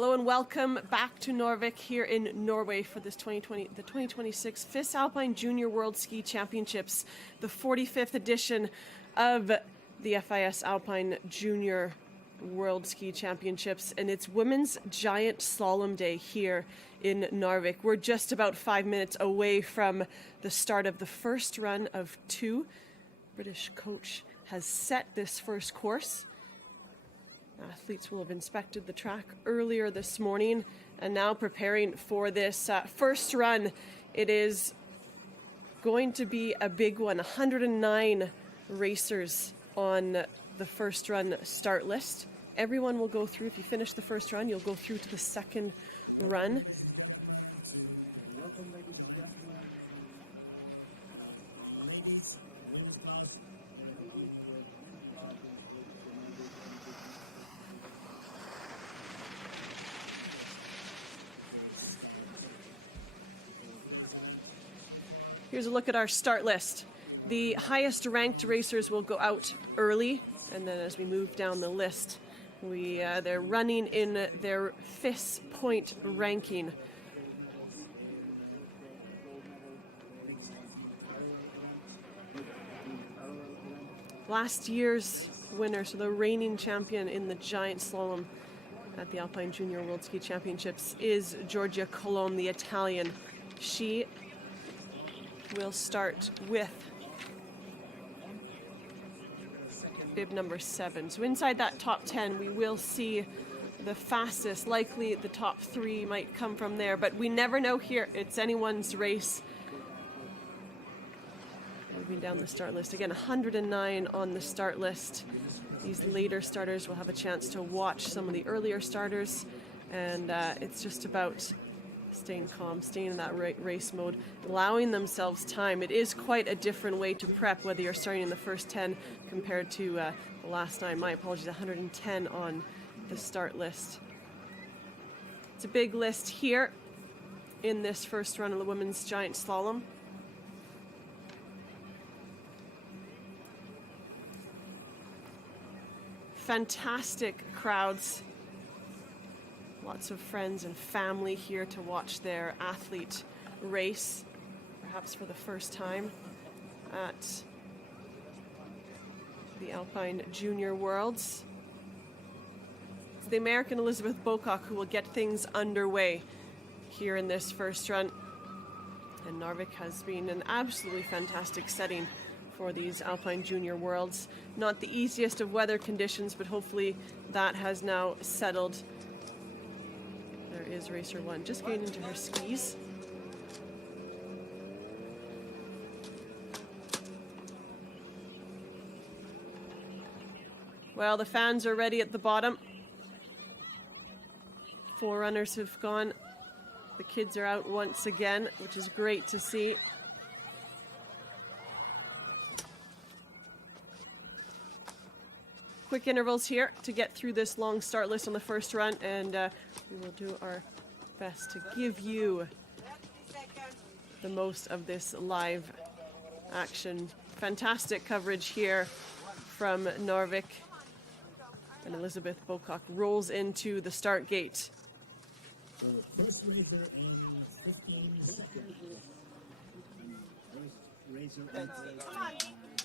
Hello and welcome back to Narvik here in Norway for this the 2026 FIS Alpine Junior World Ski Championships, the 45th edition of the FIS Alpine Junior World Ski Championships, and it's Women's Giant Slalom Day here in Narvik. We're just about 5 minutes away from the start of the first run of two. British coach has set this first course. Athletes will have inspected the track earlier this morning and now preparing for this first run. It is going to be a big one. 109 racers on the first run start list. Everyone will go through. If you finish the first run, you'll go through to the second run. Welcome, ladies and gentlemen. Ladies, women's class, Here's a look at our start list. The highest ranked racers will go out early, and then as we move down the list, they're running in their FIS point ranking. Last year's winner, so the reigning champion in the giant slalom at the Alpine Junior World Ski Championships, is Giorgia Colomb, the Italian. She will start with bib number 7. So inside that top 10, we will see the fastest. Likely the top 3 might come from there, but we never know here. It's anyone's race. Moving down the start list. Again, 109 on the start list. These later starters will have a chance to watch some of the earlier starters, and it's just about staying calm, staying in that race mode, allowing themselves time. It is quite a different way to prep, whether you're starting in the first 10 compared to the last 9. My apologies, 110 on the start list. It's a big list here in this first run of the women's giant slalom. Fantastic crowds. Lots of friends and family here to watch their athlete race, perhaps for the first time at the Alpine Junior Worlds. It's the American Elizabeth Bocock who will get things underway here in this first run. And Narvik has been an absolutely fantastic setting for these Alpine Junior Worlds. Not the easiest of weather conditions, but hopefully that has now settled. There is racer 1 just getting into her skis. Well, the fans are ready at the bottom. 4 runners have gone. The kids are out once again, which is great to see. Quick intervals here to get through this long start list on the first run, and we will do our best to give you the most of this live action. Fantastic coverage here from Narvik, and Elizabeth Bocock rolls into the start gate. first racer in 15 seconds.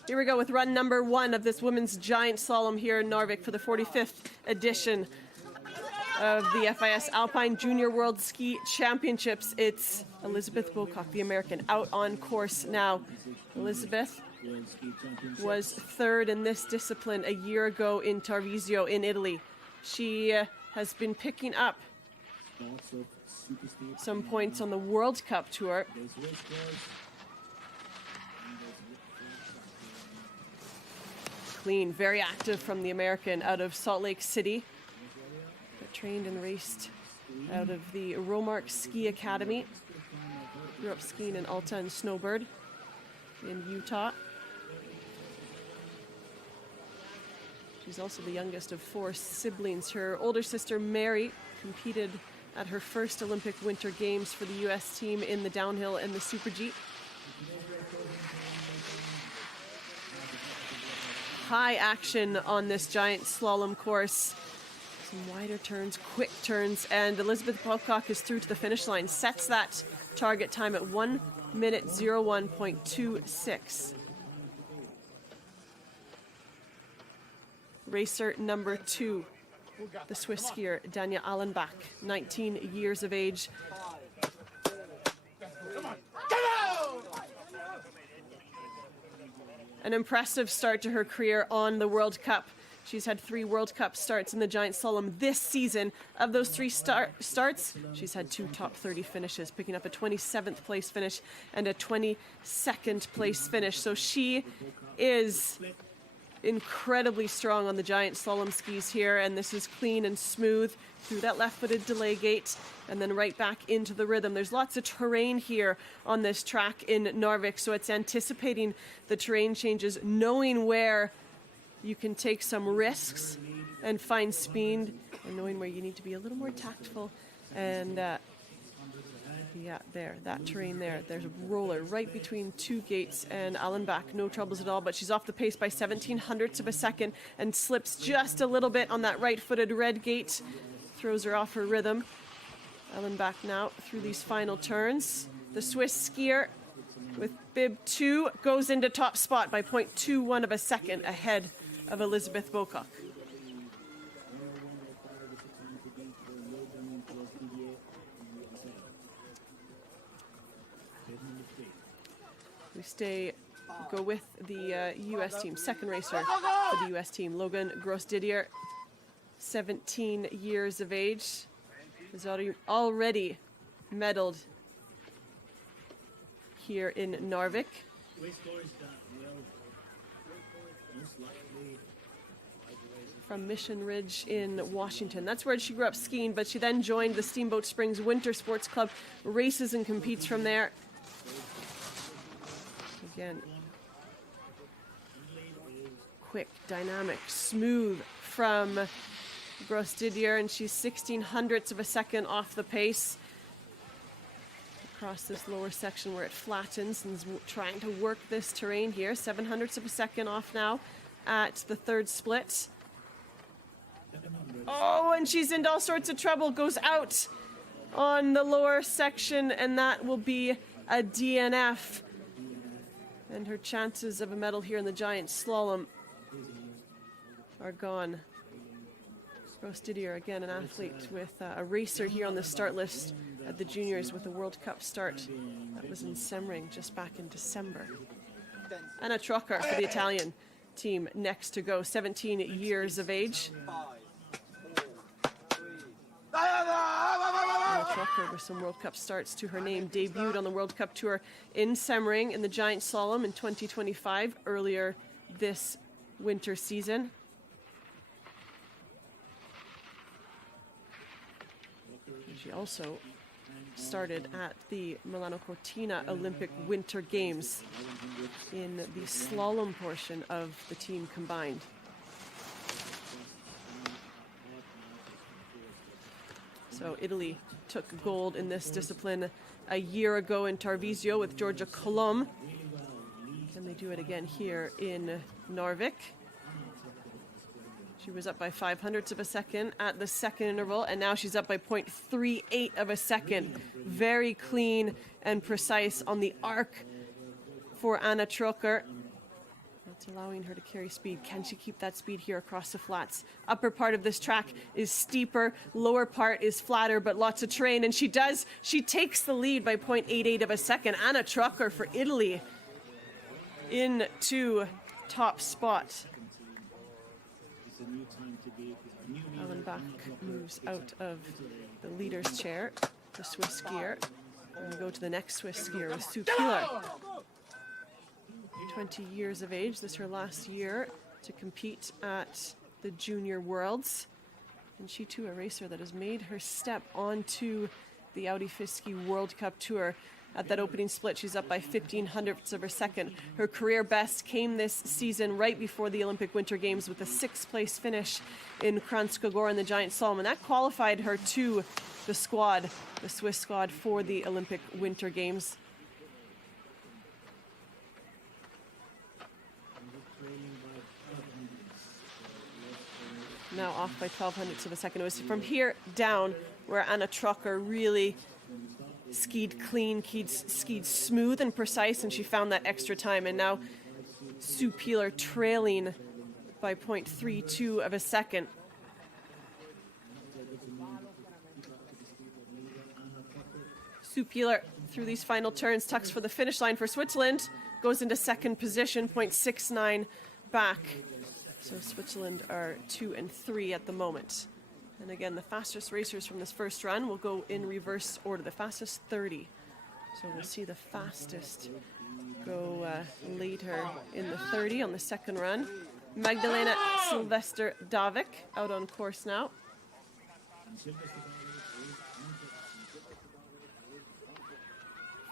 Here we go with run number 1 of this women's giant slalom here in Narvik for the 45th edition of the FIS Alpine Junior World Ski Championships. It's Elizabeth Bocock, the American, out on course now. Elizabeth was 3rd in this discipline a year ago in Tarvisio in Italy. She has been picking up some points on the World Cup Tour. Clean, very active from the American out of Salt Lake City. But trained and raced out of the Romark Ski Academy. Grew up skiing in Alta and Snowbird in Utah. She's also the youngest of 4 siblings. Her older sister Mary competed at her first Olympic Winter Games for the U.S. team in the downhill and the Super G. High action on this giant slalom course. Some wider turns, quick turns, and Elizabeth Pocock is through to the finish line. Sets that target time at 1 minute 01.26. Racer number 2, the Swiss skier Dania Allenbach, 19 years of age. An impressive start to her career on the World Cup. She's had 3 World Cup starts in the giant slalom this season. Of those 3 starts, she's had 2 top 30 finishes, picking up a 27th place finish and a 22nd place finish. So she is incredibly strong on the giant slalom skis here, and this is clean and smooth through that left-footed delay gate and then right back into the rhythm. There's lots of terrain here on this track in Narvik, so it's anticipating the terrain changes, knowing where you can take some risks and find speed, and knowing where you need to be a little more tactful. And yeah, there, that terrain there. There's a roller right between 2 gates, and Allenbach, no troubles at all, but she's off the pace by 0.17 of a second and slips just a little bit on that right-footed red gate. Throws her off her rhythm. Allenbach now through these final turns. The Swiss skier with bib 2 goes into top spot by 0.21 of a second ahead of Elizabeth Pocock. We go with the U.S. team, second racer for the U.S. team, Logan Gross-Didier, 17 years of age, has already medaled here in Narvik. From Mission Ridge in Washington. That's where she grew up skiing, but she then joined the Steamboat Springs Winter Sports Club, races and competes from there. Again, quick, dynamic, smooth from Gross-Didier, and she's 0.16 of a second off the pace across this lower section where it flattens, and is trying to work this terrain here. 0.07 of a second off now at the 3rd split. Oh, and she's into all sorts of trouble, goes out on the lower section, and that will be a DNF. And her chances of a medal here in the giant slalom are gone. Gross-Didier, again, an athlete with a racer here on the start list at the juniors with a World Cup start. That was in Semmering just back in December. Anna Trocker for the Italian team next to go, 17 years of age. Anna Trocker with some World Cup starts to her name, debuted on the World Cup Tour in Semmering in the giant slalom in 2025, earlier this winter season. She also started at the Milano Cortina Olympic Winter Games in the slalom portion of the team combined. So Italy took gold in this discipline a year ago in Tarvisio with Georgia Colom. Can they do it again here in Narvik? She was up by 0.05 of a second at the second interval, and now she's up by 0.38 of a second. Very clean and precise on the arc for Anna Trocker. That's allowing her to carry speed. Can she keep that speed here across the flats? Upper part of this track is steeper, lower part is flatter, but lots of terrain, and she does. She takes the lead by 0.88 of a second. Anna Trocker for Italy into top spot. Allenbach moves out of the leader's chair, the Swiss skier. And we go to the next Swiss skier with Sue Keeler. 20 years of age. This is her last year to compete at the Junior Worlds. And she too, a racer that has made her step onto the Audi FIS Ski World Cup Tour. At that opening split, she's up by 0.15 of a second. Her career best came this season right before the Olympic Winter Games with a 6th place finish in Kranjska Gora in the giant slalom. And that qualified her to the squad, the Swiss squad for the Olympic Winter Games. now off by 0.12 of a second. It was from here down where Anna Trucker really skied clean, skied smooth and precise, and she found that extra time. And now Sue Peeler trailing by 0.32 of a second. Sue Peeler through these final turns, tucks for the finish line for Switzerland, goes into second position, 0.69 back. So Switzerland are 2 and 3 at the moment. And again, the fastest racers from this first run will go in reverse order, the fastest 30. So we'll see the fastest go later in the 30 on the second run. Magdalena Sylvester Davik out on course now.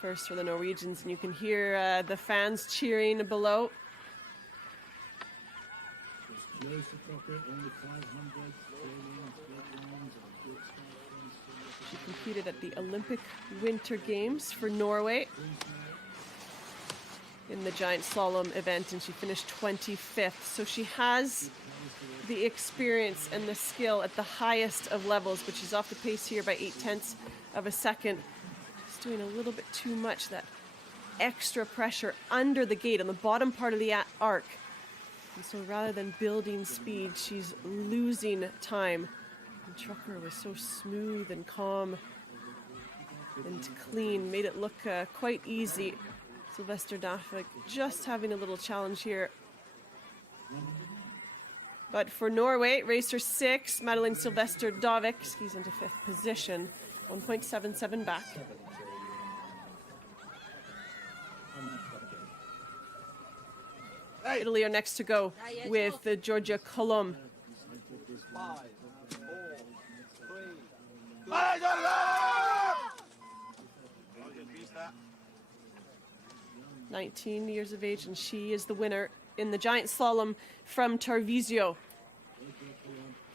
First for the Norwegians, and you can hear the fans cheering below. She competed at the Olympic Winter Games for Norway in the giant slalom event, and she finished 25th. So she has the experience and the skill at the highest of levels, but she's off the pace here by 0.8 of a second. She's doing a little bit too much, that extra pressure under the gate on the bottom part of the arc. And so rather than building speed, she's losing time. And Trucker was so smooth and calm and clean, made it look quite easy. Sylvester Davik just having a little challenge here. But for Norway, racer 6, Madeleine Sylvester Davik, skis into 5th position, 1.77 back. Italy are next to go with Georgia Colomb. 19 years of age, and she is the winner in the giant slalom from Tarvisio.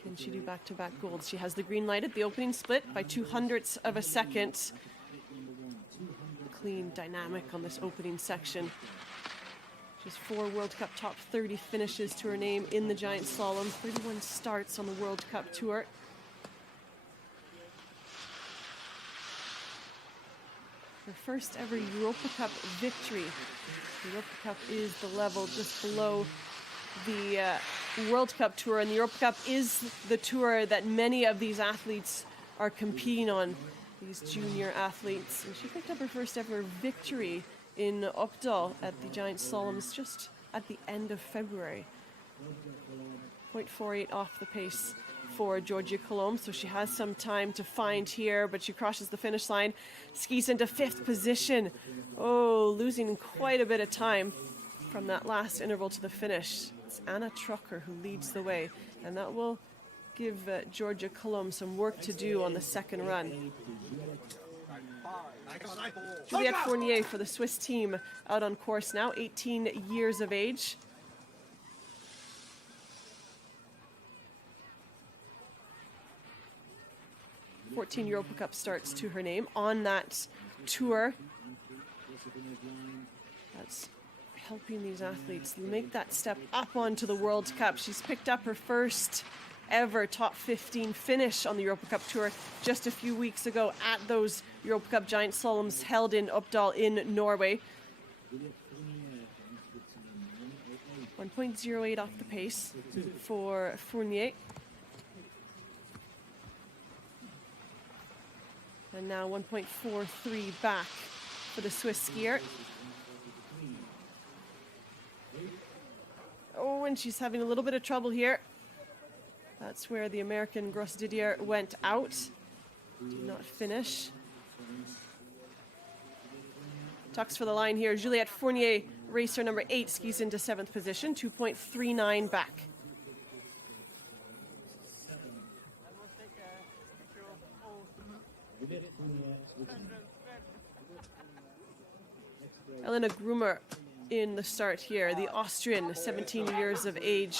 Can she do back-to-back golds? She has the green light at the opening split by 0.02 of a second. Clean dynamic on this opening section. She has 4 World Cup top 30 finishes to her name in the giant slalom, 31 starts on the World Cup tour. Her first ever Europa Cup victory. The Europa Cup is the level just below the World Cup tour, and the Europa Cup is the tour that many of these athletes are competing on, these junior athletes. And she picked up her first ever victory in Oppdal at the giant slaloms just at the end of February. 0.48 off the pace for Georgia Colomb, so she has some time to find here, but she crosses the finish line, skis into 5th position. Oh, losing quite a bit of time from that last interval to the finish. It's Anna Trucker who leads the way, and that will give Georgia Colomb some work to do on the second run. Juliette Fournier for the Swiss team out on course now, 18 years of age. '14 Europa Cup starts to her name on that tour. That's helping these athletes make that step up onto the World Cup. She's picked up her first ever top 15 finish on the Europa Cup tour just a few weeks ago at those Europa Cup giant slaloms held in Oppdal in Norway. 1.08 off the pace for Fournier. And now 1.43 back for the Swiss skier. Oh, and she's having a little bit of trouble here. That's where the American Gross-Didier went out. Did not finish. Tucks for the line here. Juliette Fournier, racer number 8, skis into 7th position, 2.39 back. Elena Grumer in the start here, the Austrian, 17 years of age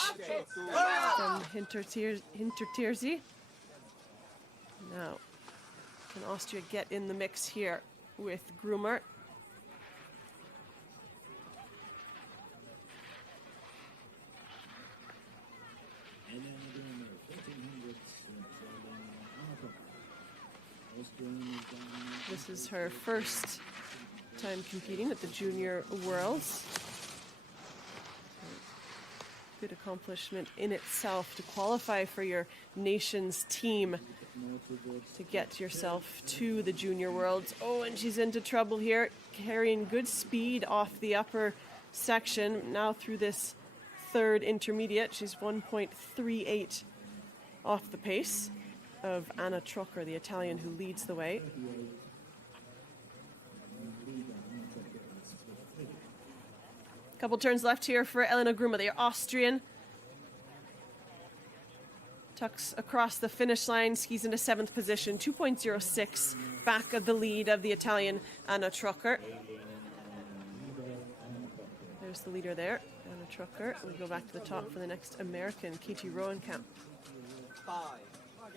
from Hinterteersee. Now, can Austria get in the mix here with Grumer? This is her first time competing at the Junior Worlds. Good accomplishment in itself to qualify for your nation's team to get yourself to the Junior Worlds. Oh, and she's into trouble here, carrying good speed off the upper section. Now through this third intermediate, she's 1.38 off the pace of Anna Trocker, the Italian who leads the way. Couple turns left here for Elena Gruma, the Austrian. Tucks across the finish line, skis into 7th position, 2.06 back of the lead of the Italian Anna Trocker. There's the leader there, Anna Trocker. We go back to the top for the next American, Katie Roenkamp. 5, 4,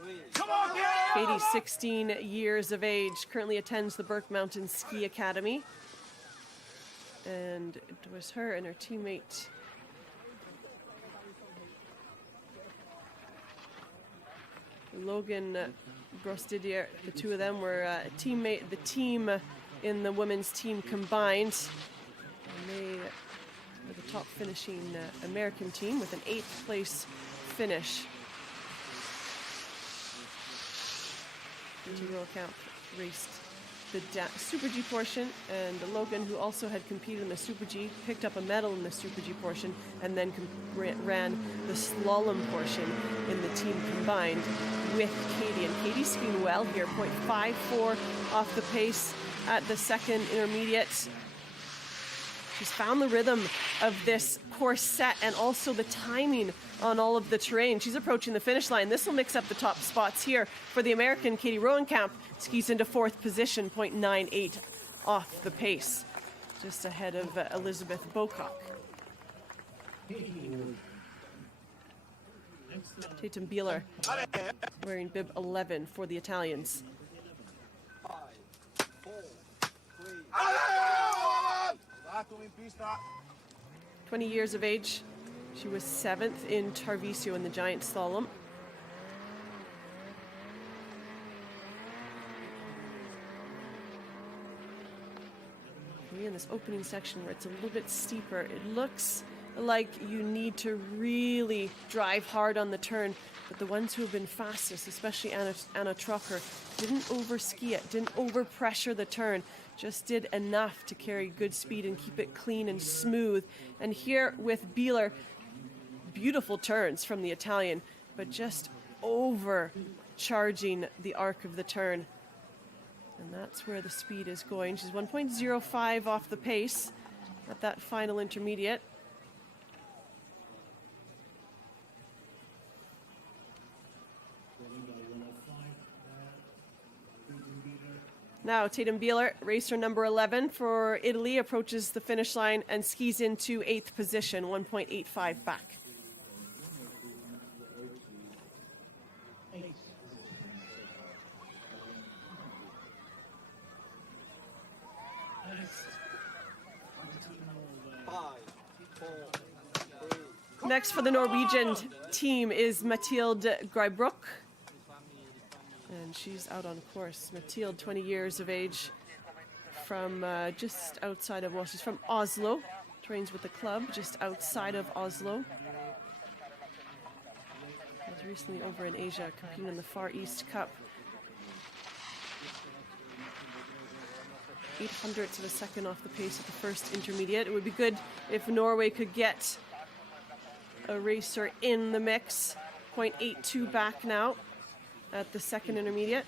3. Come on, girl! Katie, 16 years of age, currently attends the Burke Mountain Ski Academy. And it was her and her teammate Logan Grostidier. The two of them were the team in the women's team combined. And they were the top finishing American team with an 8th place finish. Katie Roenkamp raced the Super G portion, and Logan, who also had competed in the Super G, picked up a medal in the Super G portion, and then ran the slalom portion in the team combined with Katie. And Katie skiing well here, 0.54 off the pace at the second intermediate. She's found the rhythm of this course set and also the timing on all of the terrain. She's approaching the finish line. This will mix up the top spots here for the American. Katie Roenkamp skis into 4th position, 0.98 off the pace, just ahead of Elizabeth Bocock. Tatum Bieler wearing bib 11 for the Italians. 5, 4, 3. 20 years of age. She was 7th in Tarvisio in the giant slalom. In this opening section where it's a little bit steeper, it looks like you need to really drive hard on the turn, but the ones who have been fastest, especially Anna Trocker, didn't over-ski it, didn't over-pressure the turn, just did enough to carry good speed and keep it clean and smooth. And here with Bieler, beautiful turns from the Italian, but just overcharging the arc of the turn. And that's where the speed is going. She's 1.05 off the pace at that final intermediate. Now Tatum Bieler, racer number 11 for Italy, approaches the finish line and skis into 8th position, 1.85 back. Next for the Norwegian team is Mathilde Greibruch. And she's out on course. Mathilde, 20 years of age, from just outside of, well, she's from Oslo. Trains with the club just outside of Oslo. Was recently over in Asia competing in the Far East Cup. 0.08 of a second off the pace at the first intermediate. It would be good if Norway could get a racer in the mix. 0.82 back now at the second intermediate.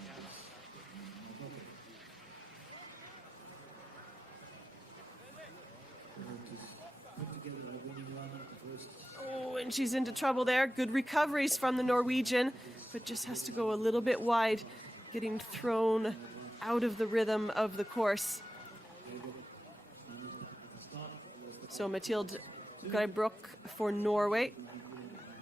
Oh, and she's into trouble there. Good recoveries from the Norwegian, but just has to go a little bit wide, getting thrown out of the rhythm of the course. So Mathilde Greibruch for Norway,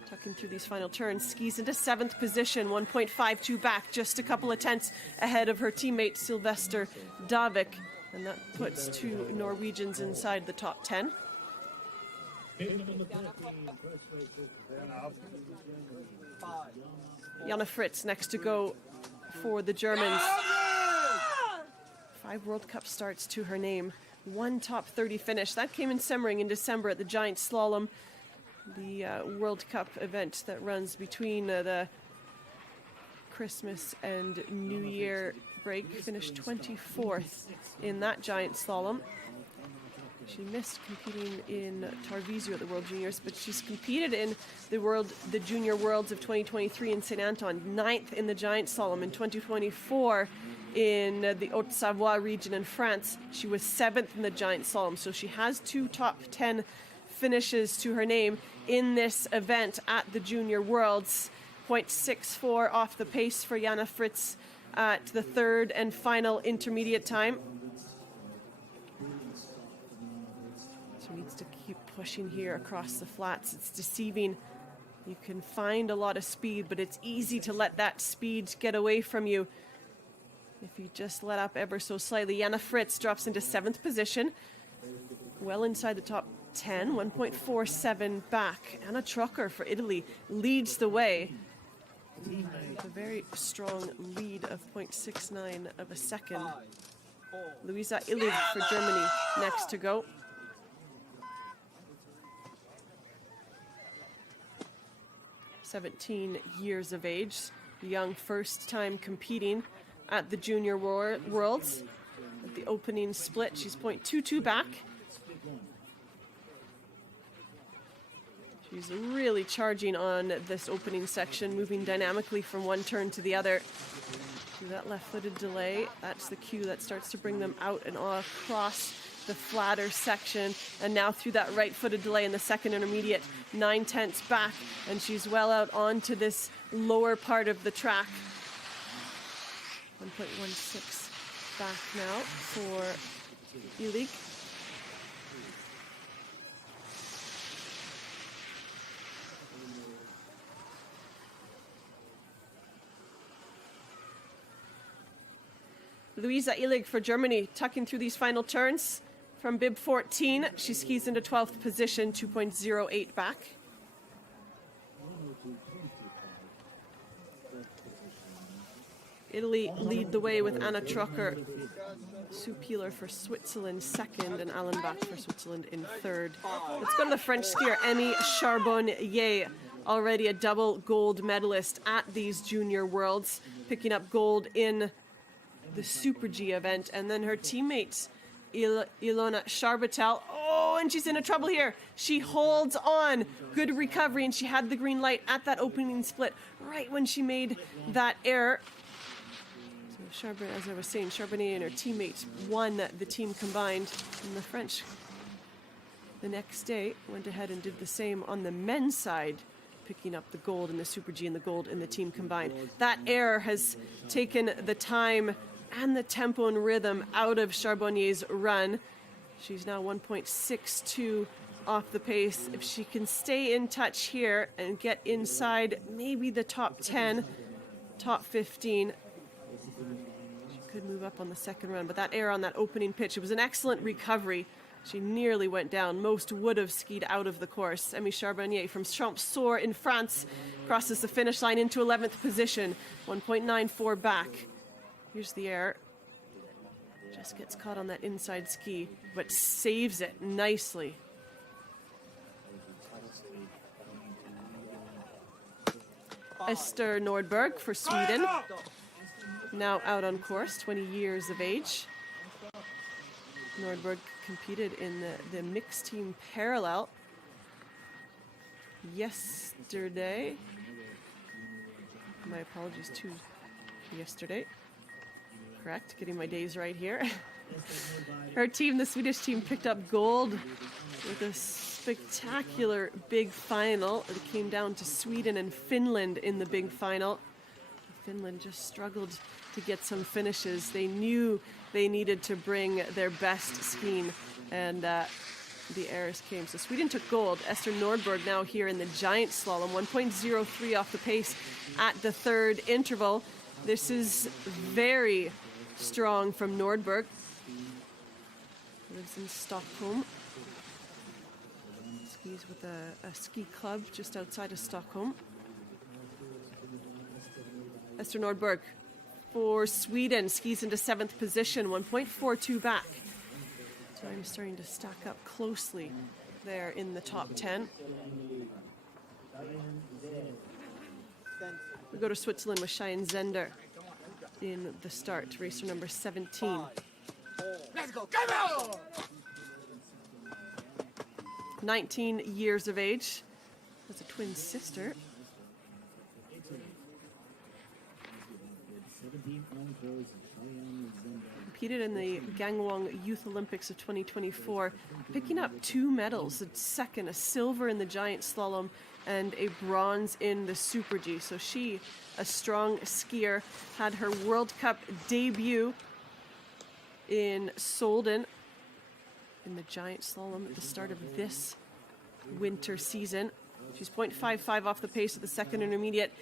tucking through these final turns, skis into 7th position, 1.52 back, just a couple of tenths ahead of her teammate Sylvester Davik, and that puts 2 Norwegians inside the top 10. Jana Fritz next to go for the Germans. 5 World Cup starts to her name. 1 top 30 finish. That came in Semmering in December at the Giant Slalom, the World Cup event that runs between the Christmas and New Year break. Finished 24th in that Giant Slalom. She missed competing in Tarvisio at the World Juniors, but she's competed in the Junior Worlds of 2023 in Saint Anton, 9th in the Giant Slalom. In 2024 in the Haute-Savoie region in France, she was 7th in the Giant Slalom. So she has 2 top 10 finishes to her name in this event at the Junior Worlds. 0.64 off the pace for Jana Fritz at the 3rd and final intermediate time. Needs to keep pushing here across the flats. It's deceiving. You can find a lot of speed, but it's easy to let that speed get away from you if you just let up ever so slightly. Jana Fritz drops into 7th position, well inside the top 10, 1.47 back. Anna Trocker for Italy leads the way. A very strong lead of 0.69 of a second. Luisa Illig for Germany next to go. 17 years of age, young, first time competing at the Junior Worlds. At the opening split, she's 0.22 back. She's really charging on this opening section, moving dynamically from one turn to the other. Through that left-footed delay, that's the cue that starts to bring them out and across the flatter section, and now through that right-footed delay in the second intermediate, 9/10 back, and she's well out onto this lower part of the track. 1.16 back now for Illig. Luisa Illig for Germany, tucking through these final turns. From bib 14, she skis into 12th position, 2.08 back. Italy lead the way with Anna Trocker, Sue Peeler for Switzerland second, and Alan Bach for Switzerland in 3rd. Let's go to the French skier Amy Charbonnier, already a double gold medalist at these Junior Worlds, picking up gold in the Super G event, and then her teammates Ilona Sharbatel. Oh, and she's in a trouble here. She holds on. Good recovery, and she had the green light at that opening split right when she made that error. So as I was saying, Charbonnier and her teammates won the team combined, and the French the next day went ahead and did the same on the men's side, picking up the gold in the Super G and the gold in the team combined. That error has taken the time and the tempo and rhythm out of Charbonnier's run. She's now 1.62 off the pace. If she can stay in touch here and get inside maybe the top 10, top 15, she could move up on the second run. But that error on that opening pitch, it was an excellent recovery. She nearly went down. Most would have skied out of the course. Amy Charbonnier from Champs-Sour in France crosses the finish line into 11th position, 1.94 back. Here's the error. Just gets caught on that inside ski, but saves it nicely. Esther Nordberg for Sweden, now out on course, 20 years of age. Nordberg competed in the mixed team parallel yesterday. My apologies to yesterday. Correct, getting my days right here. Her team, the Swedish team, picked up gold with a spectacular big final. It came down to Sweden and Finland in the big final. Finland just struggled to get some finishes. They knew they needed to bring their best skiing, and the errors came. So Sweden took gold. Esther Nordberg now here in the giant slalom, 1.03 off the pace at the 3rd interval. This is very strong from Nordberg. Lives in Stockholm. Skis with a ski club just outside of Stockholm. Esther Nordberg for Sweden. Skis into 7th position, 1.42 back. So I'm starting to stack up closely there in the top 10. We go to Switzerland with Cheyenne Zender in the start, racer number 17. Let's go. Go! 19 years of age. Has a twin sister. 17 encores, Cheyenne Zender. Competed in the Gangwon Youth Olympics of 2024, picking up 2 medals, a second, a silver in the giant slalom and a bronze in the Super G. So she, a strong skier, had her World Cup debut in Solden in the giant slalom at the start of this winter season. She's 0.55 off the pace of the second intermediate.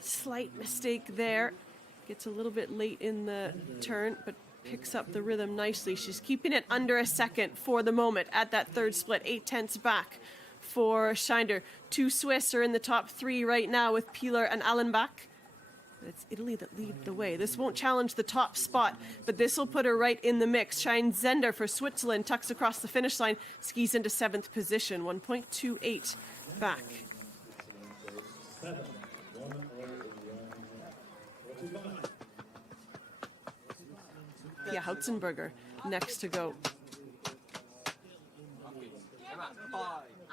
Slight mistake there. Gets a little bit late in the turn, but picks up the rhythm nicely. She's keeping it under a second for the moment at that third split, 0.8 back for Scheinder. 2 Swiss are in the top 3 right now with Pilar and Allenbach. It's Italy that lead the way. This won't challenge the top spot, but this will put her right in the mix. Cheyenne Zender for Switzerland tucks across the finish line, skis into 7th position, 1.28 back. Pia Hautzenberger next to go.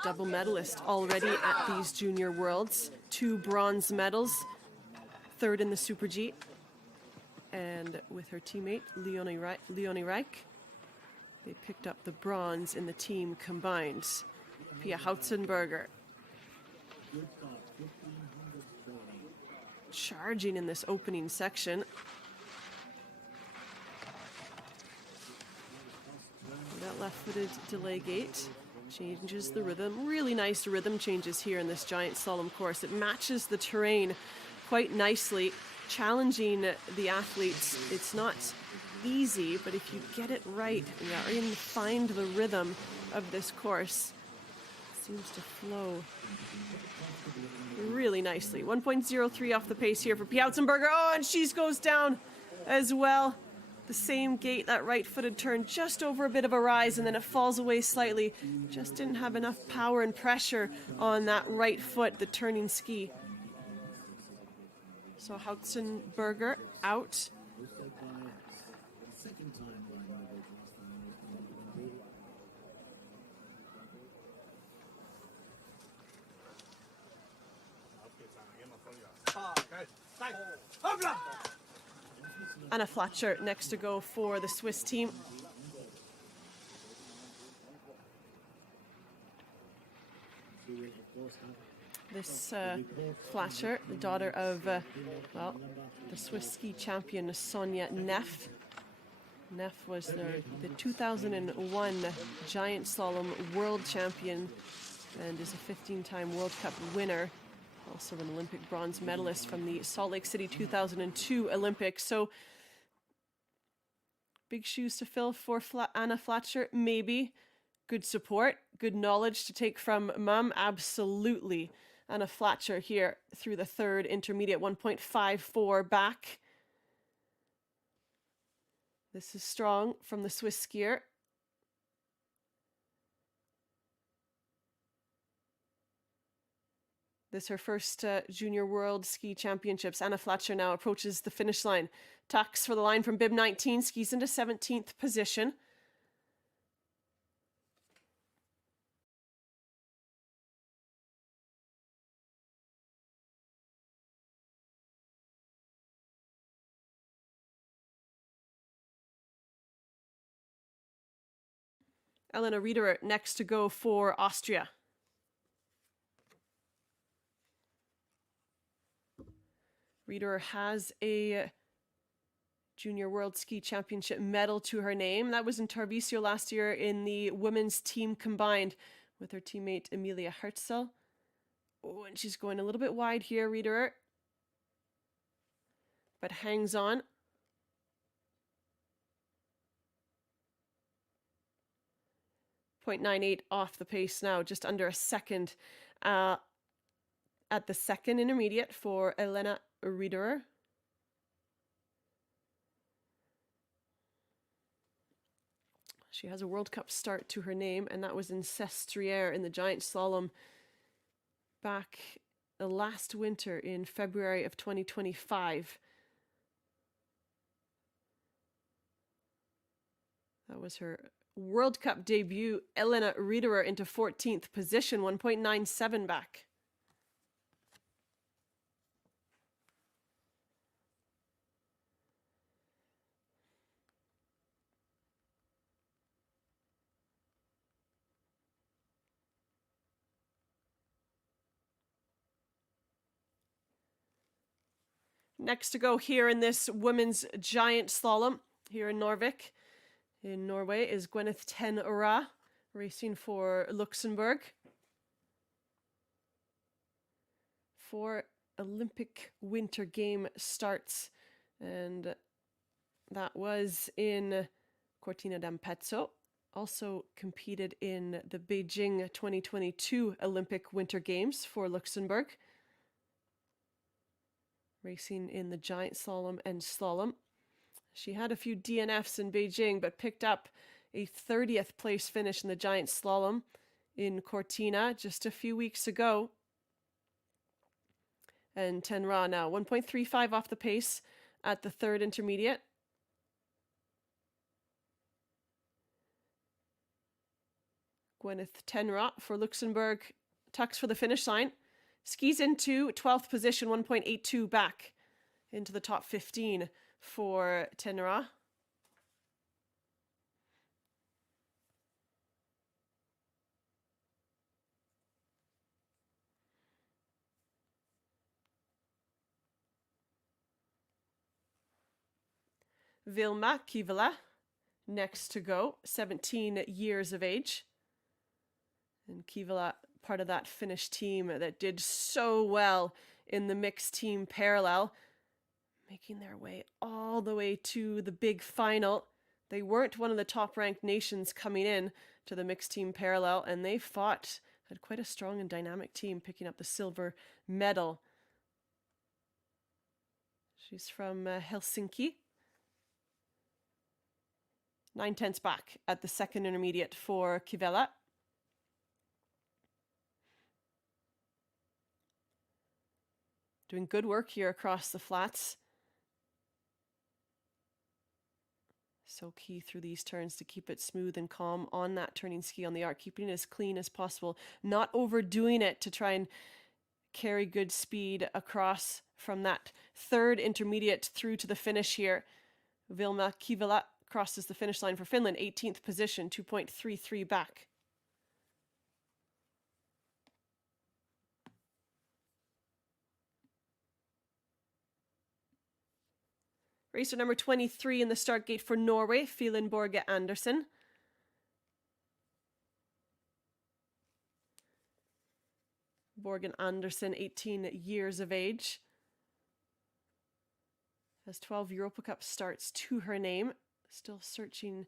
Double medalist already at these Junior Worlds. 2 bronze medals, 3rd in the Super G. And with her teammate, Leonie Reich, they picked up the bronze in the team combined. Pia Hautzenberger charging in this opening section. That left-footed delay gate changes the rhythm. Really nice rhythm changes here in this giant slalom course. It matches the terrain quite nicely, challenging the athletes. It's not easy, but if you get it right and find the rhythm of this course, it seems to flow really nicely. 1.03 off the pace here for Piautzenberger. Oh, and she goes down as well. The same gate, that right-footed turn, just over a bit of a rise, and then it falls away slightly. Just didn't have enough power and pressure on that right foot, the turning ski. So Hautzenberger out. Anna Flatcher next to go for the Swiss team. This Flatcher, the daughter of, well, the Swiss ski champion Sonja Neff. Neff was the 2001 giant slalom world champion and is a 15-time World Cup winner. Also an Olympic bronze medalist from the Salt Lake City 2002 Olympics. So big shoes to fill for Anna Flatcher, maybe. Good support, good knowledge to take from mom, absolutely. Anna Flatcher here through the 3rd intermediate, 1.54 back. This is strong from the Swiss skier. This is her first Junior World Ski Championships. Anna Flatcher now approaches the finish line. Tucks for the line from bib 19, skis into 17th position. Elena Riederer next to go for Austria. Riederer has a Junior World Ski Championship medal to her name. That was in Tarvisio last year in the women's team combined with her teammate Emilia Herzl. Oh, and she's going a little bit wide here, Riederer, but hangs on. .98 off the pace now, just under a second at the 2nd intermediate for Elena Riederer. She has a World Cup start to her name, and that was in Sestriere in the giant slalom back last winter in February of 2025. That was her World Cup debut. Elena Riederer into 14th position, 1.97 back. Next to go here in this women's giant slalom here in Narvik in Norway is Gwyneth Ten Ora, racing for Luxembourg. 4 Olympic Winter Game starts, and that was in Cortina d'Ampezzo. Also competed in the Beijing 2022 Olympic Winter Games for Luxembourg, racing in the giant slalom and slalom. She had a few DNFs in Beijing, but picked up a 30th place finish in the giant slalom in Cortina just a few weeks ago. And Tenra now 1.35 off the pace at the third intermediate. Gwyneth Tenra for Luxembourg tucks for the finish line. Skis into 12th position, 1.82 back into the top 15 for Tenra. Vilma Kivala, next to go, 17 years of age. And Kivala, part of that Finnish team that did so well in the mixed team parallel, making their way all the way to the big final. They weren't one of the top-ranked nations coming in to the mixed team parallel, and they fought, had quite a strong and dynamic team picking up the silver medal. She's from Helsinki. 9/10 back at the second intermediate for Kivela. Doing good work here across the flats. So key through these turns to keep it smooth and calm on that turning ski on the arc, keeping it as clean as possible, not overdoing it to try and carry good speed across from that third intermediate through to the finish here. Vilma Kivela crosses the finish line for Finland, 18th position, 2.33 back. Racer number 23 in the start gate for Norway, Phelan Borge Andersen. Borgen Andersen, 18 years of age. Has 12 Europa Cup starts to her name. Still searching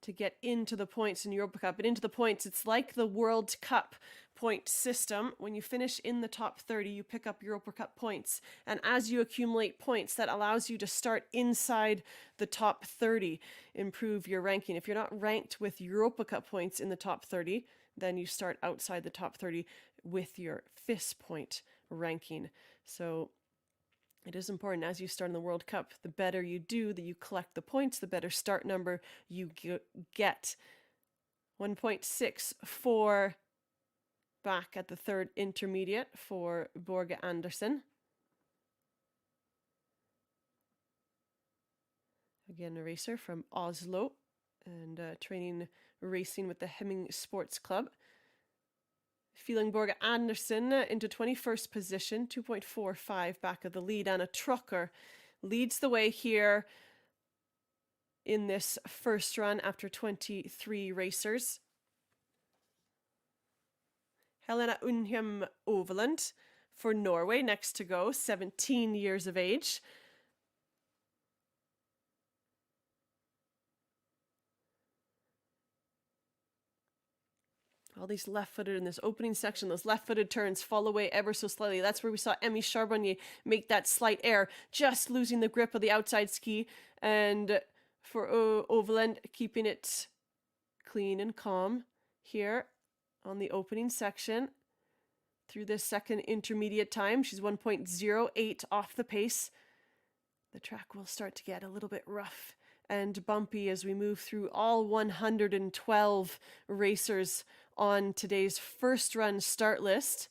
to get into the points in Europa Cup. And into the points, it's like the World Cup point system. When you finish in the top 30, you pick up Europa Cup points. And as you accumulate points, that allows you to start inside the top 30, improve your ranking. If you're not ranked with Europa Cup points in the top 30, then you start outside the top 30 with your FIS point ranking. So it is important as you start in the World Cup, the better you do, that you collect the points, the better start number you get. 1.64 back at the third intermediate for Borge Andersen. Again, a racer from Oslo and training racing with the Hemming Sports Club. Phelan Borge Andersen into 21st position, 2.45 back of the lead. Anna Trucker leads the way here in this first run after 23 racers. Helena Unhem Overland for Norway, next to go, 17 years of age. All these left-footed in this opening section, those left-footed turns fall away ever so slightly. That's where we saw Emmy Charbonnier make that slight error, just losing the grip of the outside ski. And for Overland, keeping it clean and calm here on the opening section. Through this second intermediate time, she's 1.08 off the pace. The track will start to get a little bit rough and bumpy as we move through all 112 racers on today's first run start list.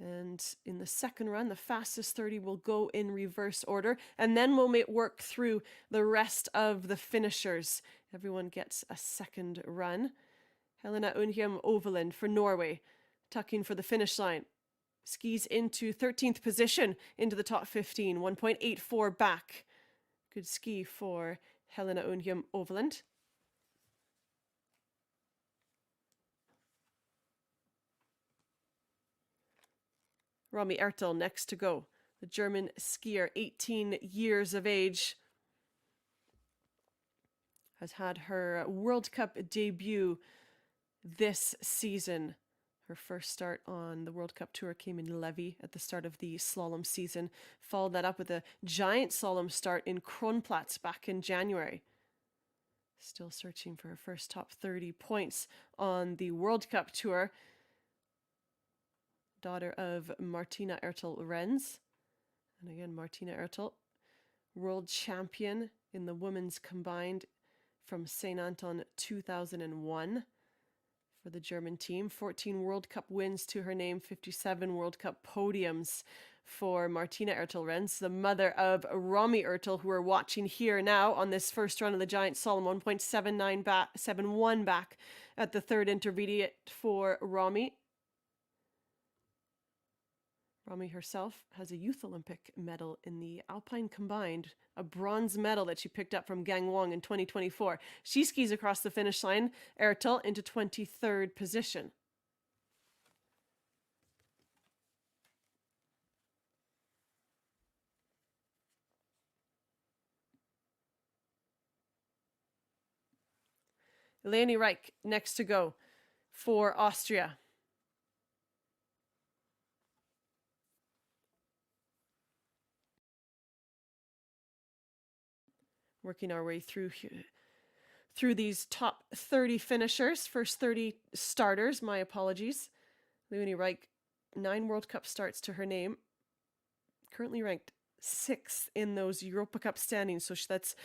And in the second run, the fastest 30 will go in reverse order, and then we'll work through the rest of the finishers. Everyone gets a second run. Helena Undhjem Overland for Norway, tucking for the finish line. Skis into 13th position into the top 15, 1.84 back. Good ski for Helena Undhjem Overland. Romy Ertel next to go. The German skier, 18 years of age, has had her World Cup debut this season. Her first start on the World Cup Tour came in Levi at the start of the slalom season. Followed that up with a giant slalom start in Kronplatz back in January. Still searching for her first top 30 points on the World Cup Tour. Daughter of Martina Ertel-Renz. And again, Martina Ertel, world champion in the women's combined from St. Anton 2001 for the German team. 14 World Cup wins to her name, 57 World Cup podiums for Martina Ertel-Renz, the mother of Romy Ertel, who we're watching here now on this first run of the giant slalom, 1.71 back at the third intermediate for Romy. Romy herself has a Youth Olympic medal in the Alpine Combined, a bronze medal that she picked up from Gangwon in 2024. She skis across the finish line, Ertel into 23rd position. Leonie Reich next to go for Austria. Working our way through these top 30 finishers, first 30 starters, my apologies. Leonie Reich, 9 World Cup starts to her name. Currently ranked 6th in those Europa Cup standings. So that's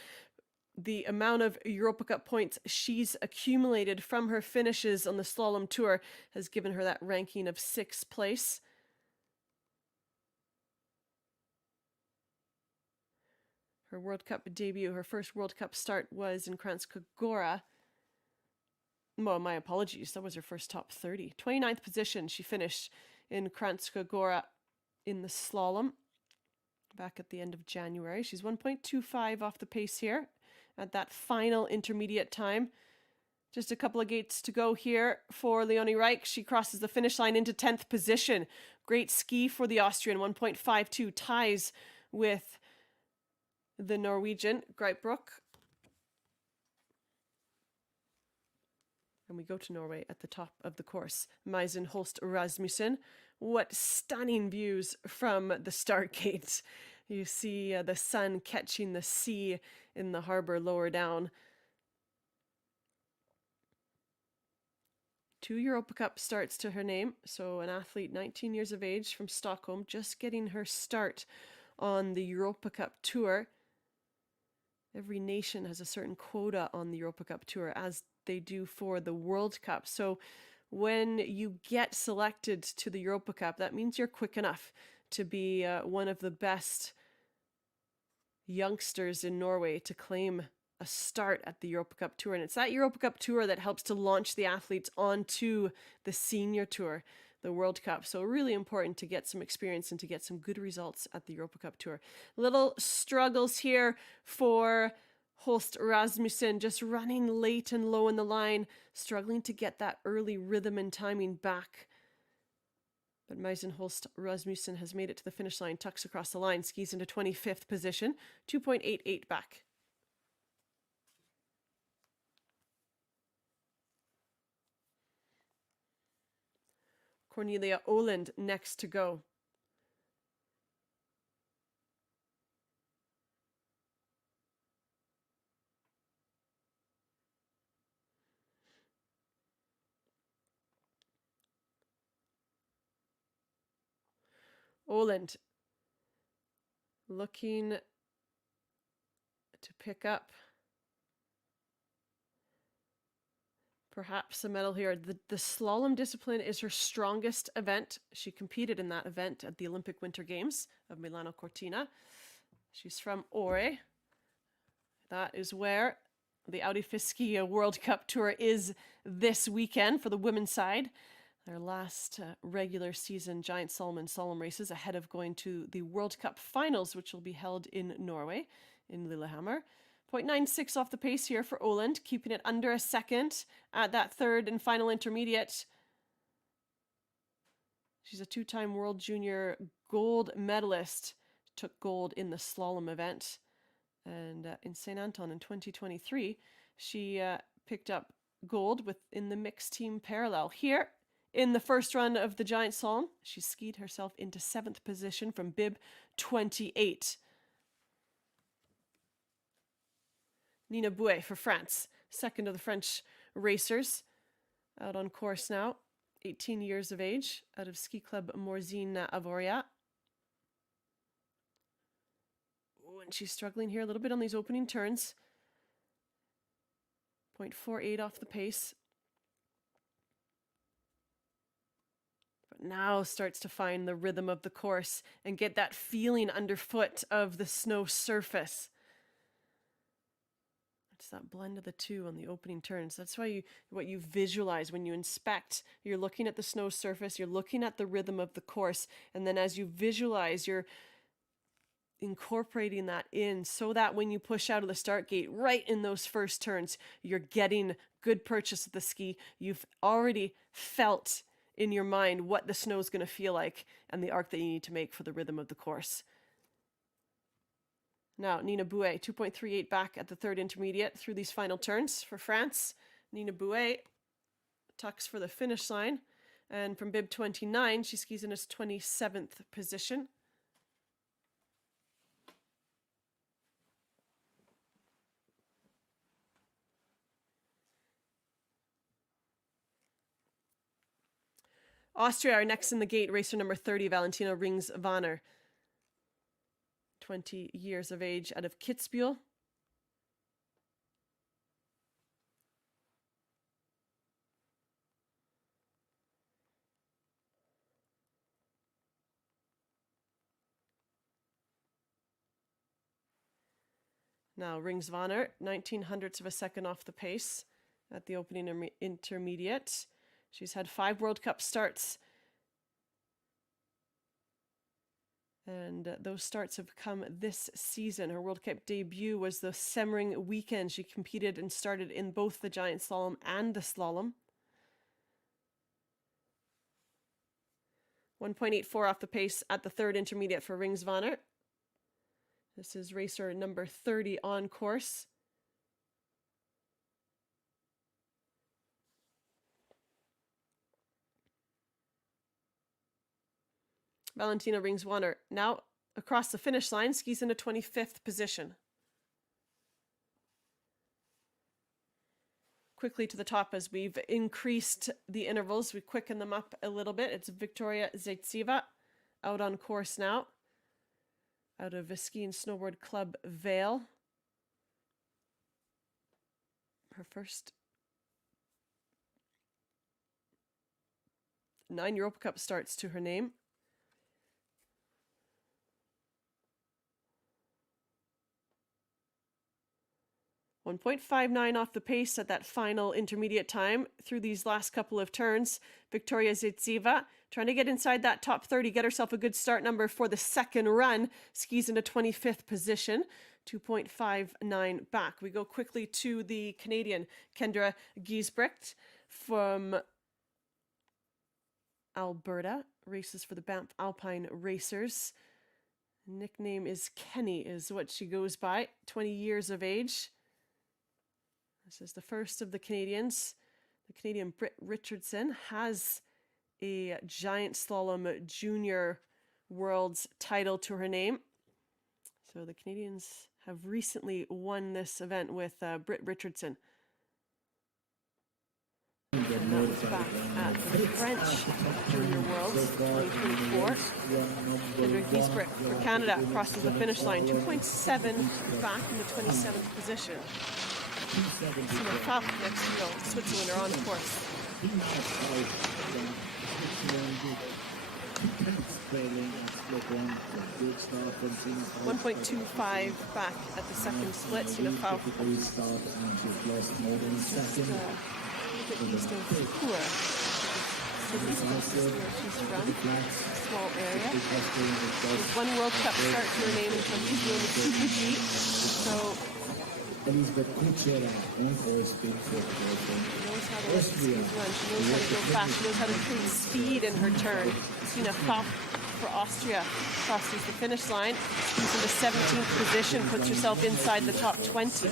the amount of Europa Cup points she's accumulated from her finishes on the slalom tour has given her that ranking of 6th place. Her World Cup debut, her first World Cup start was in Kranjska Gora. Well, my apologies, that was her first top 30. 29th position she finished in Kranjska Gora in the slalom back at the end of January. She's 1.25 off the pace here at that final intermediate time. Just a couple of gates to go here for Leonie Reich. She crosses the finish line into 10th position. Great ski for the Austrian, 1.52, ties with the Norwegian, Greipbrook. And we go to Norway at the top of the course. Meisen Holst Rasmussen. What stunning views from the start gate. You see the sun catching the sea in the harbor lower down. 2 Europa Cup starts to her name. So an athlete 19 years of age from Stockholm, just getting her start on the Europa Cup Tour. Every nation has a certain quota on the Europa Cup Tour, as they do for the World Cup. So when you get selected to the Europa Cup, that means you're quick enough to be one of the best youngsters in Norway to claim a start at the Europa Cup Tour. And it's that Europa Cup Tour that helps to launch the athletes onto the senior tour, the World Cup. So really important to get some experience and to get some good results at the Europa Cup Tour. Little struggles here for Holst Rasmussen, just running late and low in the line, struggling to get that early rhythm and timing back. But Meisen Holst Rasmussen has made it to the finish line, tucks across the line, skis into 25th position, 2.88 back. Cornelia Oland next to go. Oland looking to pick up perhaps a medal here. The slalom discipline is her strongest event. She competed in that event at the Olympic Winter Games of Milano Cortina. She's from Ore. That is where the FIS Skiing World Cup Tour is this weekend for the women's side. Their last regular season giant slalom and slalom races ahead of going to the World Cup finals, which will be held in Norway, in Lillehammer. 0.96 off the pace here for Oland, keeping it under a second at that third and final intermediate. She's a two-time World Junior gold medalist. Took gold in the slalom event. And in St. Anton in 2023, she picked up gold in the mixed team parallel. Here, in the first run of the giant slalom, she skied herself into 7th position from bib 28. Nina Bouet for France, second of the French racers, out on course now, 18 years of age, out of Ski Club Morzine Avoria. Oh, and she's struggling here a little bit on these opening turns. 0.48 off the pace. But now starts to find the rhythm of the course and get that feeling underfoot of the snow surface. It's that blend of the two on the opening turns. That's why what you visualize when you inspect, you're looking at the snow surface, you're looking at the rhythm of the course, and then as you visualize, you're incorporating that in so that when you push out of the start gate, right in those first turns, you're getting good purchase of the ski. You've already felt in your mind what the snow is going to feel like and the arc that you need to make for the rhythm of the course. Now, Nina Bouet, 2.38 back at the third intermediate through these final turns for France. Nina Bouet tucks for the finish line. And from bib 29, she skis in his 27th position. Austria are next in the gate, racer number 30, Valentina Rings-Vanner. 20 years of age, out of Kitzbühel. Now Rings-Vanner, 1900ths of a second off the pace at the opening intermediate. She's had 5 World Cup starts. And those starts have come this season. Her World Cup debut was the Semmering weekend. She competed and started in both the giant slalom and the slalom. 1.84 off the pace at the third intermediate for Rings-Vanner. This is racer number 30 on course. Valentina Rings-Vanner now across the finish line, skis into 25th position. Quickly to the top as we've increased the intervals, we quicken them up a little bit. It's Victoria Zaitseva out on course now, out of Ski and Snowboard Club Vale. Her first 9 Europa Cup starts to her name. 1.59 off the pace at that final intermediate time through these last couple of turns. Victoria Zaitseva trying to get inside that top 30, get herself a good start number for the second run. Skis into 25th position, 2.59 back. We go quickly to the Canadian, Kendra Giesbrecht from Alberta, races for the Banff Alpine Racers. Nickname is Kenny is what she goes by, 20 years of age. This is the first of the Canadians. The Canadian Britt Richardson has a giant slalom junior world's title to her name. So the Canadians have recently won this event with Britt Richardson. And that was back at the French Junior Worlds 2024. Henrik Giesbrecht for Canada crosses the finish line, 2.7 back in the 27th position. Sina Falk next to go, Switzerland are on course. 1.25 back at the second split. Sina Falk look at east of Fukua. She's from small area. There's one World Cup start to her name in terms of doing the Super G. So Elizabeth Kuchera, on course, big foot. knows how to let the skis run. She knows how to go fast. She knows how to create speed in her turn. Sina Falk for Austria crosses the finish line. She's in the 17th position, puts herself inside the top 20.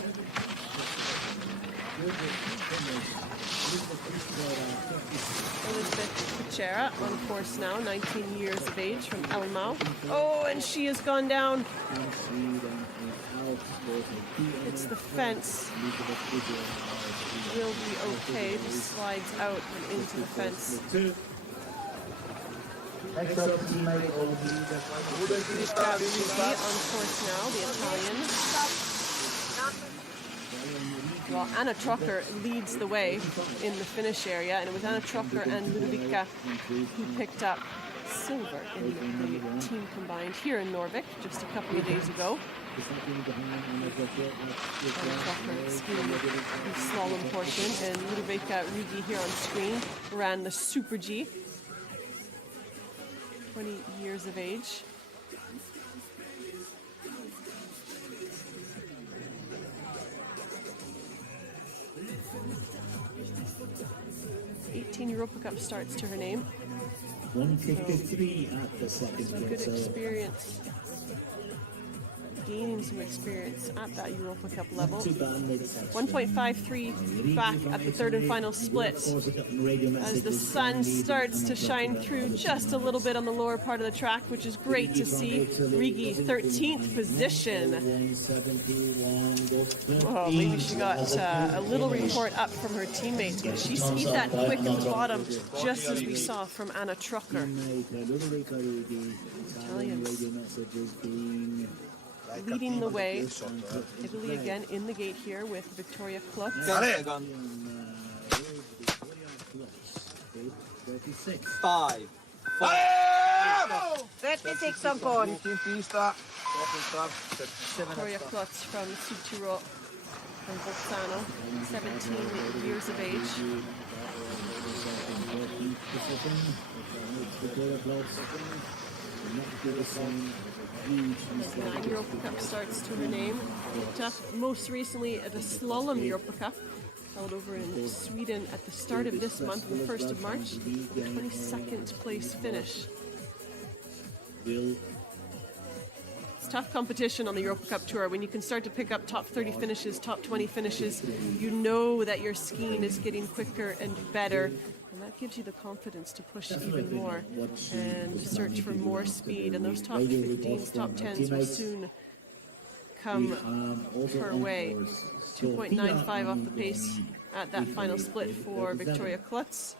Elizabeth Kuchera on course now, 19 years of age, from Elmau. Oh, and she has gone down. It's the fence. Will be okay. Just slides out and into the fence. Next up, teammate We've got Rudy on course now, the Italian. Well, Anna Trucker leads the way in the finish area, and it was Anna Trucker and Ludwika who picked up silver in the team combined here in Narvik just a couple of days ago. Anna Trucker skiing the slalom portion, and Ludwika Rigi here on screen ran the Super G. 20 years of age. Europa Cup starts to her name. 153 at the second So good experience. Gaining some experience at that Europa Cup level. 1.53 back at the third and final split. As the sun starts to shine through just a little bit on the lower part of the track, which is great to see. Rigi, 13th position. Oh, maybe she got a little report up from her teammates, but she skied that quick at the bottom, just as we saw from Anna Trucker. Italians leading the way. Italy again in the gate here with Victoria Klutz. 5. 36 on board. Victoria Klutz from Südtirol, from Bolzano, 17 years of age. 9 Europa Cup starts to her name. Most recently at the Slalom Europa Cup, held over in Sweden at the start of this month, the 1st of March, 22nd place finish. It's tough competition on the Europa Cup Tour. When you can start to pick up top 30 finishes, top 20 finishes, you know that your skiing is getting quicker and better. And that gives you the confidence to push even more and search for more speed. And those top 15s, top 10s will soon come her way. 2.95 off the pace at that final split for Victoria Klutz.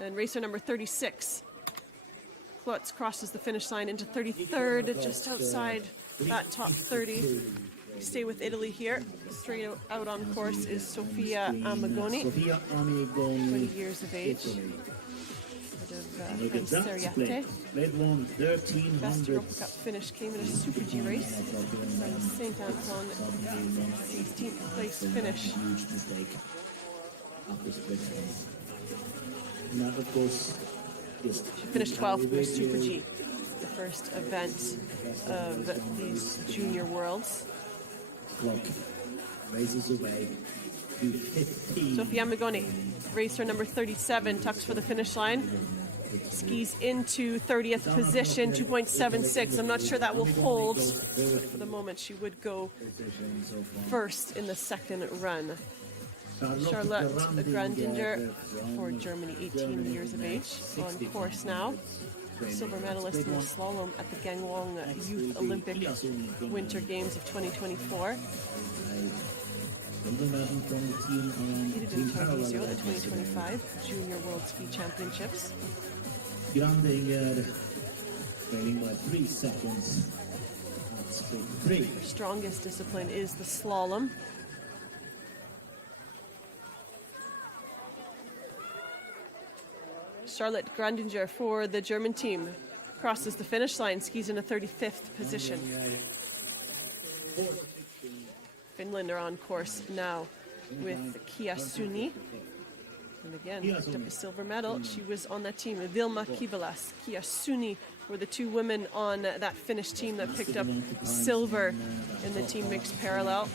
And racer number 36. Klutz crosses the finish line into 33rd, just outside that top 30. We stay with Italy here. Straight out on course is Sofia Amagoni, 20 years of age. From Seriate. Best Europa Cup finish came in a Super G race from St. Anton, 16th place finish. She finished 12th in the Super G, the first event of these Junior Worlds. Sofia Amagoni, racer number 37, tucks for the finish line. Skis into 30th position, 2.76. I'm not sure that will hold, but for the moment she would go first in the second run. Charlotte Grandinger for Germany, 18 years of age, on course now. Silver medalist in the slalom at the Gangwon Youth Olympic Winter Games of 2024. Silver medal from the team on Competed in Tornizio, the 2025 Junior World Ski Championships. Grandinger trailing by 3 seconds. That's 3. Her strongest discipline is the slalom. Charlotte Grandinger for the German team crosses the finish line, skis in a 35th position. Finland are on course now with Kia Suni. And again, picked up a silver medal. She was on that team. Vilma Kivelas, Kia Suni were the two women on that Finnish team that picked up silver in the team mixed parallel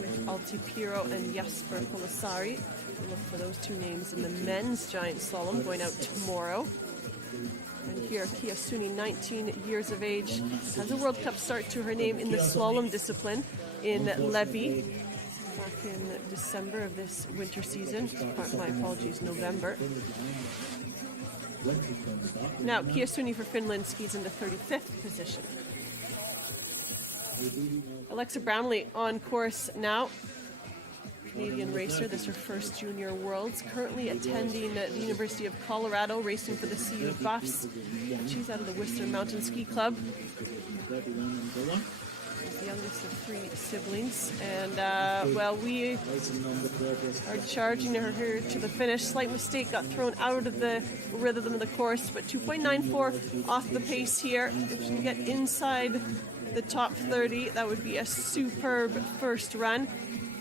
with Alti Piro and Jasper Polasari. We'll look for those two names in the men's giant slalom going out tomorrow. And here, Kia Suni, 19 years of age, has a World Cup start to her name in the slalom discipline in Levi back in December of this winter season. My apologies, November. Now, Kia Suni for Finland skis into 35th position. Alexa Brownlee on course now. Canadian racer, this is her first Junior Worlds, currently attending the University of Colorado, racing for the CU Buffs. And she's out of the Whistler Mountain Ski Club. She's the youngest of 3 siblings. And, well, we are charging her here to the finish. Slight mistake, got thrown out of the rhythm of the course, but 2.94 off the pace here. If she can get inside the top 30, that would be a superb first run.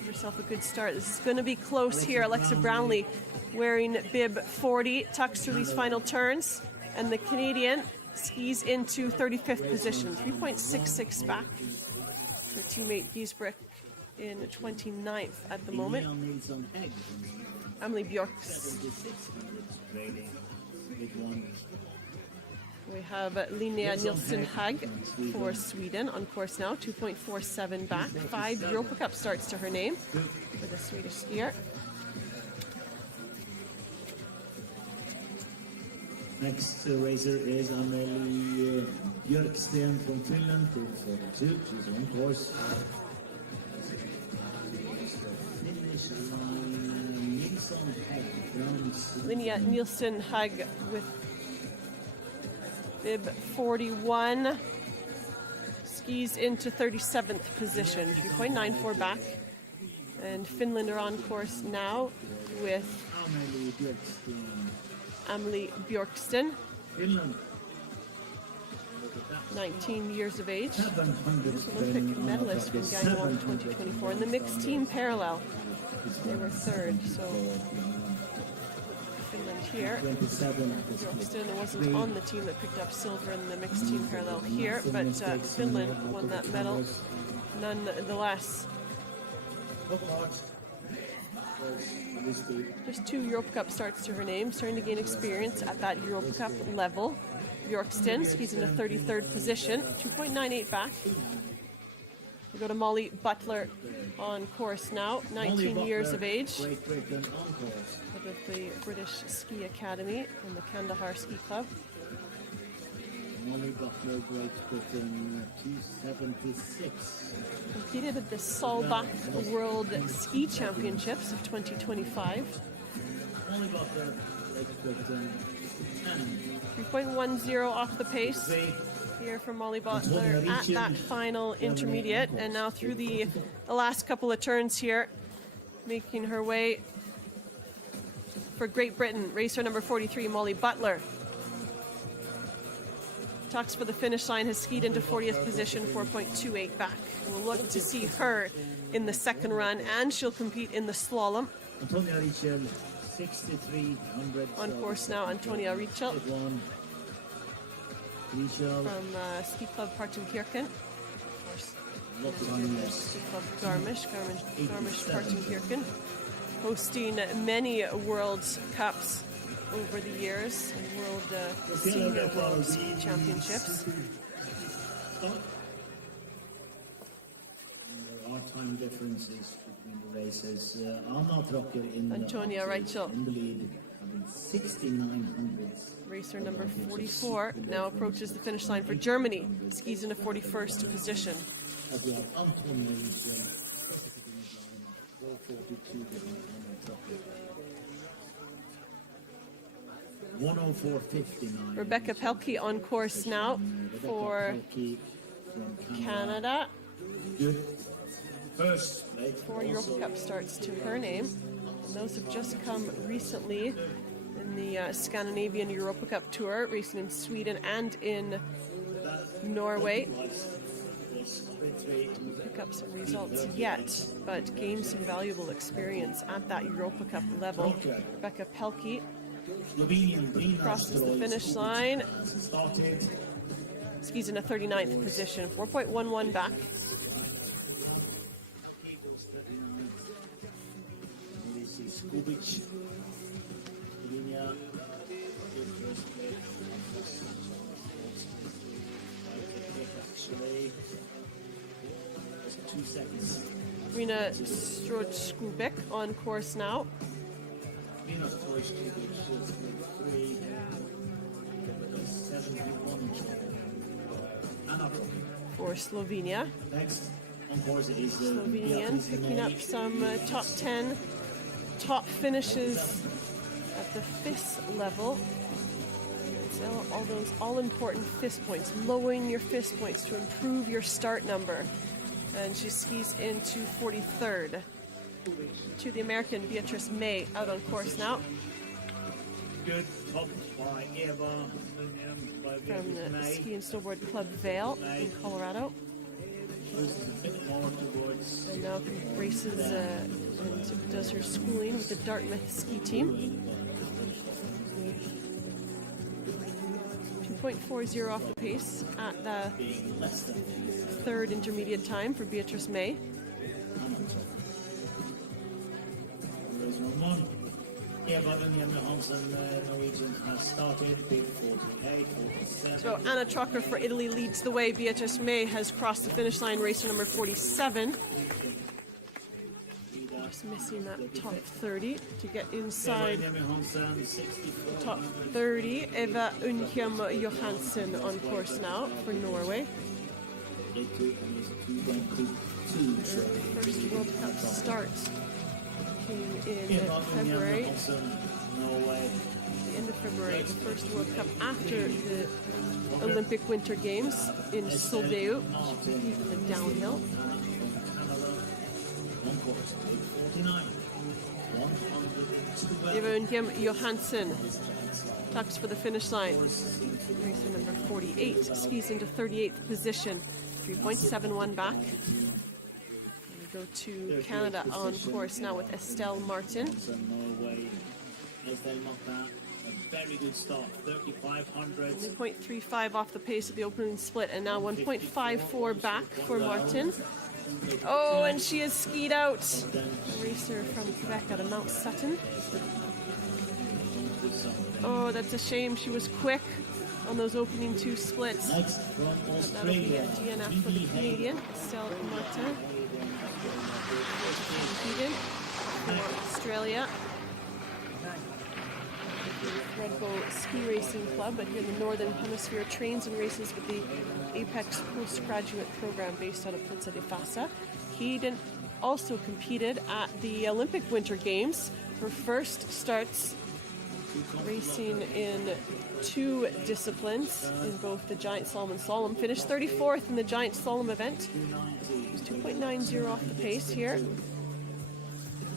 Herself a good start. This is going to be close here. Alexa Brownlee wearing bib 40, tucks through these final turns, and the Canadian skis into 35th position, 3.66 back. Her teammate Giesbrecht in 29th at the moment. Emily Bjorks. We have Linnea Nilsson Hag for Sweden on course now, 2.47 back. 5 Europa Cup starts to her name for the Swedish skier. Next racer is Amelie Björksten from Finland, 42. She's on course. Linnea Nilsson Hag with bib 41, skis into 37th position, 3.94 back. And Finland are on course now with Amelie Bjorksten, 19 years of age. Olympic medalist from Gangwon 2024 in the mixed team parallel. They were 3rd, so Finland here. Bjorksten wasn't on the team that picked up silver in the mixed team parallel here, but Finland won that medal nonetheless. Just 2 Europa Cup starts to her name, starting to gain experience at that Europa Cup level. Bjorksten skis in a 33rd position, 2.98 back. We go to Molly Butler on course now, 19 years of age. Head of the British Ski Academy and the Kandahar Ski Club. Molly Butler, Great Britain, 276. Competed at the Solbach World Ski Championships of 2025. Molly Butler, Great Britain, 10. 3.10 off the pace here from Molly Butler at that final intermediate, and now through the last couple of turns here, making her way for Great Britain. Racer number 43, Molly Butler. Tucks for the finish line, has skied into 40th position, 4.28 back. We'll look to see her in the second run, and she'll compete in the slalom. Antonia Richel, 6300. On course now, Antonia Richel from Ski Club Partenkirchen. Ski Club Garmisch-Partenkirchen. Hosting many World Cups over the years and Senior World Ski Championships. There are time differences between the races. Anna Trocker in Antonia Reichel in the lead, 6900. Racer number 44 now approaches the finish line for Germany. Skis in a 41st position. 42 104.59. Rebecca Pelkey on course now for Canada. Good. First leg. 4 Europa Cup starts to her name. And those have just come recently in the Scandinavian Europa Cup Tour, racing in Sweden and in Norway. Pick up some results yet, but gain some valuable experience at that Europa Cup level. Rebecca Pelkey crosses the finish line. Skis in a 39th position, 4.11 back. Rina Stroj-Skubik on course now. For Slovenia. Next on course is Slovenian picking up some top 10, top finishes at the FIS level. So all those all-important FIS points, lowering your FIS points to improve your start number. And she skis into 43rd. To the American Beatrice May out on course now. Good top by Eva From the Ski and Snowboard Club Vail in Colorado. And now races and does her schooling with the Dartmouth ski team. 2.40 off the pace at the third intermediate time for Beatrice May. Norwegian has started big 48, 47. So Anna Trocker for Italy leads the way. Beatrice May has crossed the finish line, racer number 47. Just missing that top 30 to get inside the top 30. Eva Undhjem Johansen on course now for Norway. First World Cup start came in February. The end of February, the first World Cup after the Olympic Winter Games in Soldeu, the downhill. Eva Undhjem Johansen tucks for the finish line. Racer number 48 skis into 38th position, 3.71 back. We go to Canada on course now with Estelle Martin. A very good start, 3,500. 1.35 off the pace of the opening split, and now 1.54 back for Martin. Oh, and she is skied out. A racer from Quebec out of Mount Sutton. Oh, that's a shame. She was quick on those opening two splits. Next from That'll be a Australia. DNF for the Canadian, Estelle Martin. Competed for Australia. Red Bull Ski Racing Club, but here in the Northern Hemisphere trains and races with the Apex Postgraduate Program based out of Pizza de Fassa. Hayden also competed at the Olympic Winter Games. Her first starts racing in two disciplines in both the Giant Slalom and Slalom. Finished 34th in the Giant Slalom event. 2.90 off the pace here.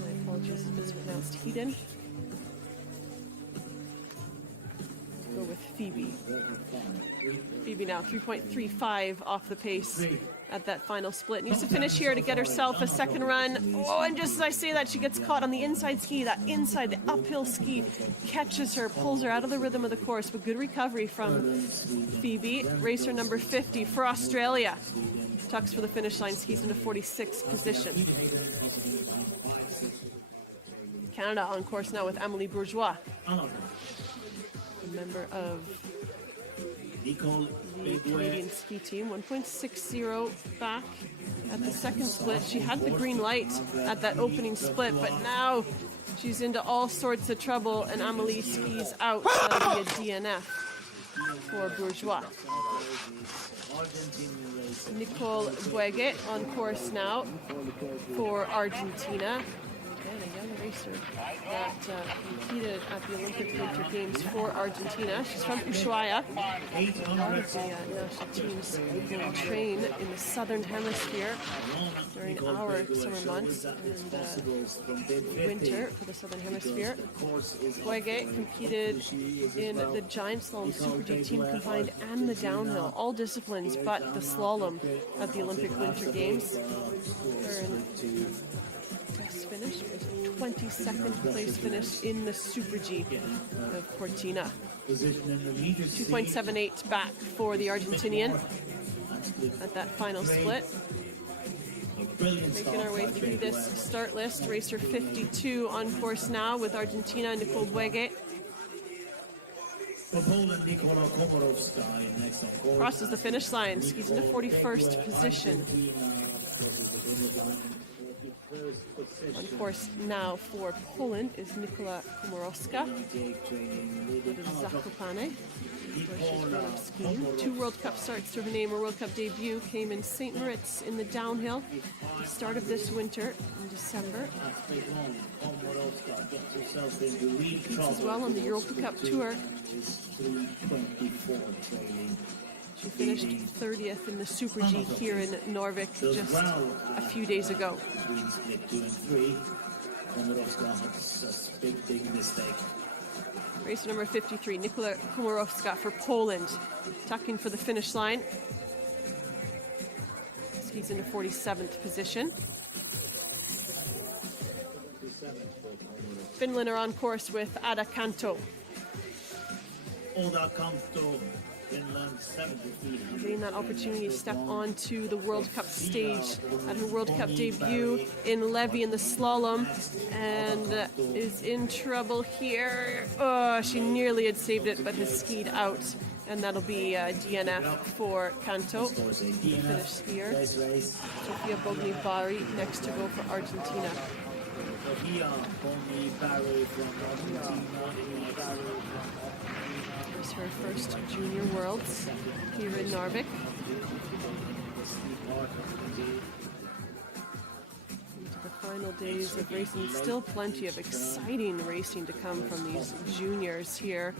My apologies if it's pronounced Hayden. Go with Phoebe. Phoebe now 3.35 off the pace at that final split. Needs to finish here to get herself a second run. Oh, and just as I say that, she gets caught on the inside ski. That inside, the uphill ski catches her, pulls her out of the rhythm of the course. But good recovery from Phoebe. Racer number 50 for Australia. Tucks for the finish line, skis into 46th position. Canada on course now with Amélie Bourgeois, a member of the Canadian ski team. 1.60 back at the second split. She had the green light at that opening split, but now she's into all sorts of trouble, and Amélie skis out. That'll be a DNF for Bourgeois. Nicole Buegue on course now for Argentina. racer that competed at the Olympic Winter Games for Argentina. She's from Ushuaia. A lot of the national teams will train in the southern hemisphere during our summer months and winter for the southern hemisphere. Boege competed in the giant slalom, Super G, team combined, and the downhill, all disciplines but the slalom at the Olympic Winter Games. Best finish was a 22nd place finish in the Super G of Cortina. 2.78 back for the Argentinian at that final split. Making our way through this start list. Racer 52 on course now with Argentina, Nicole Boege. Crosses the finish line, skis into 41st position. On course now for Poland is Nikola Komorowska. With Zakopane, where she's grown up skiing. 2 World Cup starts to her name. Her World Cup debut came in St. Moritz in the downhill. The start of this winter in December. Competes as well on the Europa Cup Tour. She finished 30th in the Super G here in Narvik just a few days ago. Racer number 53, Nikola Komorowska for Poland, tucking for the finish line. Skis into 47th position. Finland are on course with Ada Kanto. Finland, 70 feet. Getting that opportunity to step onto the World Cup stage at her World Cup debut in Levi in the slalom, and is in trouble here. Oh, she nearly had saved it, but has skied out, and that'll be DNF for Kanto, the Finnish skier. Sofia Bogni-Bari next to go for Argentina. Sofia Bogni-Bari from Argentina. It's her first Junior Worlds here in Narvik. Into the final days of racing, still plenty of exciting racing to come from these juniors here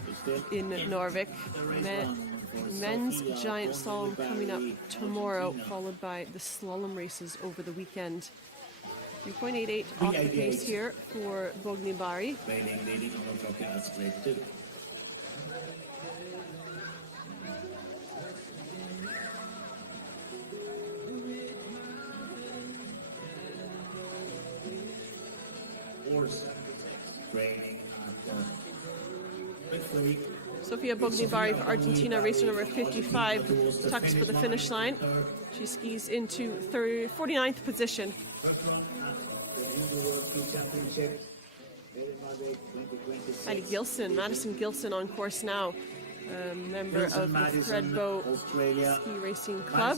in Narvik. Men's giant slalom coming up tomorrow, followed by the slalom races over the weekend. 3.88 off the pace here for Bogni-Bari. Sofia Bogni-Bari for Argentina, racer number 55, tucks for the finish line. She skis into 49th position. Madison Gilson on course now. Member of the Threadbow Ski Racing Club.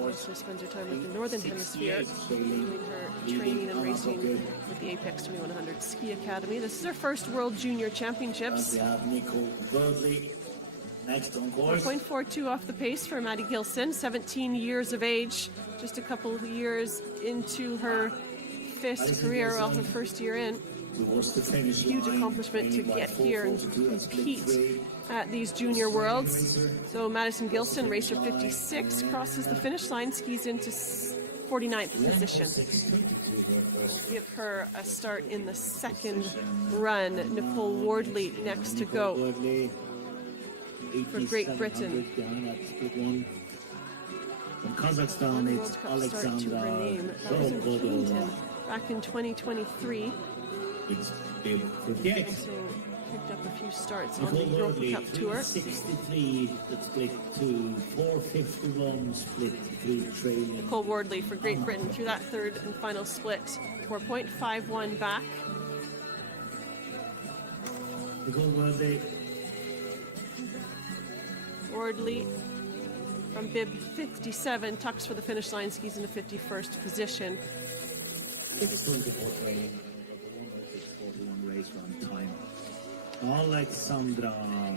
Also spends her time with the Northern Hemisphere, doing her training and racing with the Apex 2100 Ski Academy. This is her first World Junior Championships. 4.42 off the pace for Maddie Gilson, 17 years of age, just a couple of years into her FIS career, well, her first year in. Huge accomplishment to get here and compete at these Junior Worlds. So Madison Gilson, racer 56, crosses the finish line, skis into 49th position. Give her a start in the second run. Nicole Wardley next to go for Great Britain. From Kazakhstan, it's Alexandra. That was in Killington back in 2023. It's big 58. So picked up a few starts on the Europa Cup Tour. 63 that split to 451 split through training. Nicole Wardley for Great Britain through that third and final split. 4.51 back. Nicole Wardley from bib 57 tucks for the finish line, skis into 51st position.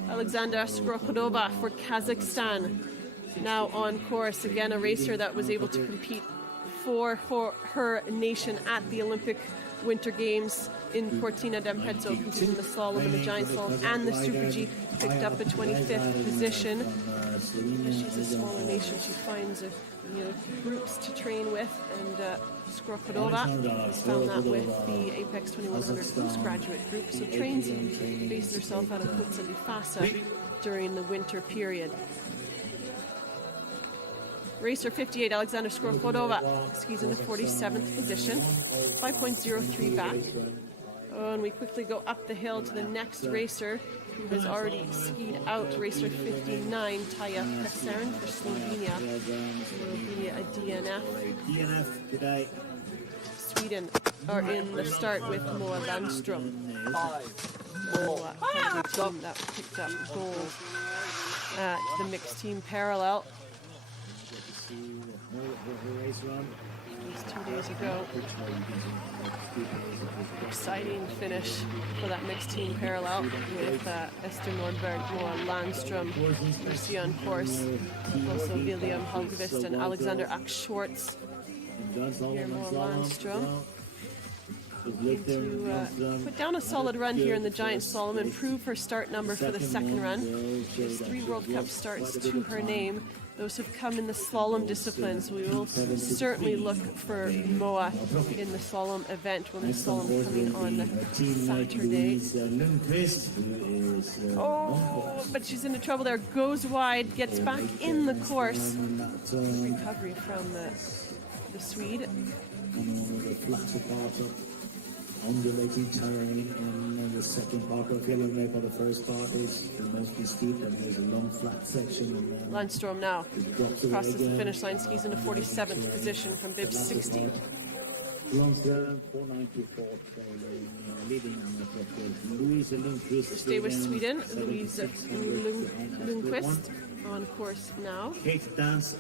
Alexandra Skrochodova for Kazakhstan, now on course. Again, a racer that was able to compete for her nation at the Olympic Winter Games in Cortina d'Ampezzo, competing in the slalom and the giant slalom and the Super G, picked up a 25th position. Because she's a smaller nation, she finds groups to train with, and Skrokodova has found that with the Apex 2100 postgraduate group, so trains and bases herself out of Pozza di Fassa during the winter period. Racer 58, Alexander Skrokodova, skis in the 47th position, 5.03 back. Oh, and we quickly go up the hill to the next racer, who has already skied out, racer 59, Taya Pesern for Slovenia. Will be a DNF. Sweden are in the start with Moa Landström. Moa, the team that picked up gold at the mixed team parallel. Just 2 days ago. Exciting finish for that mixed team parallel with Esther Nordberg, Moa Landström, Lucia on course, also William Hallqvist and Alexander Ack-Schwartz. Here Moa Landström to put down a solid run here in the giant slalom, improve her start number for the second run. She has 3 World Cup starts to her name. Those have come in the slalom discipline, so we will certainly look for Moa in the slalom event when the slalom coming on Saturday. Oh, but she's into trouble there. Goes wide, gets back in the course. Recovery from the Swede. Undulating terrain, and the second part of Hillary for the first part is mostly steep, and there's a long flat section. And Landström now crosses the finish line, skis into 47th position from bib 60. Landström 494, leading on the top. Louise Lundqvist. Stay with Sweden. Louise Lundqvist on course now. Kate Dance,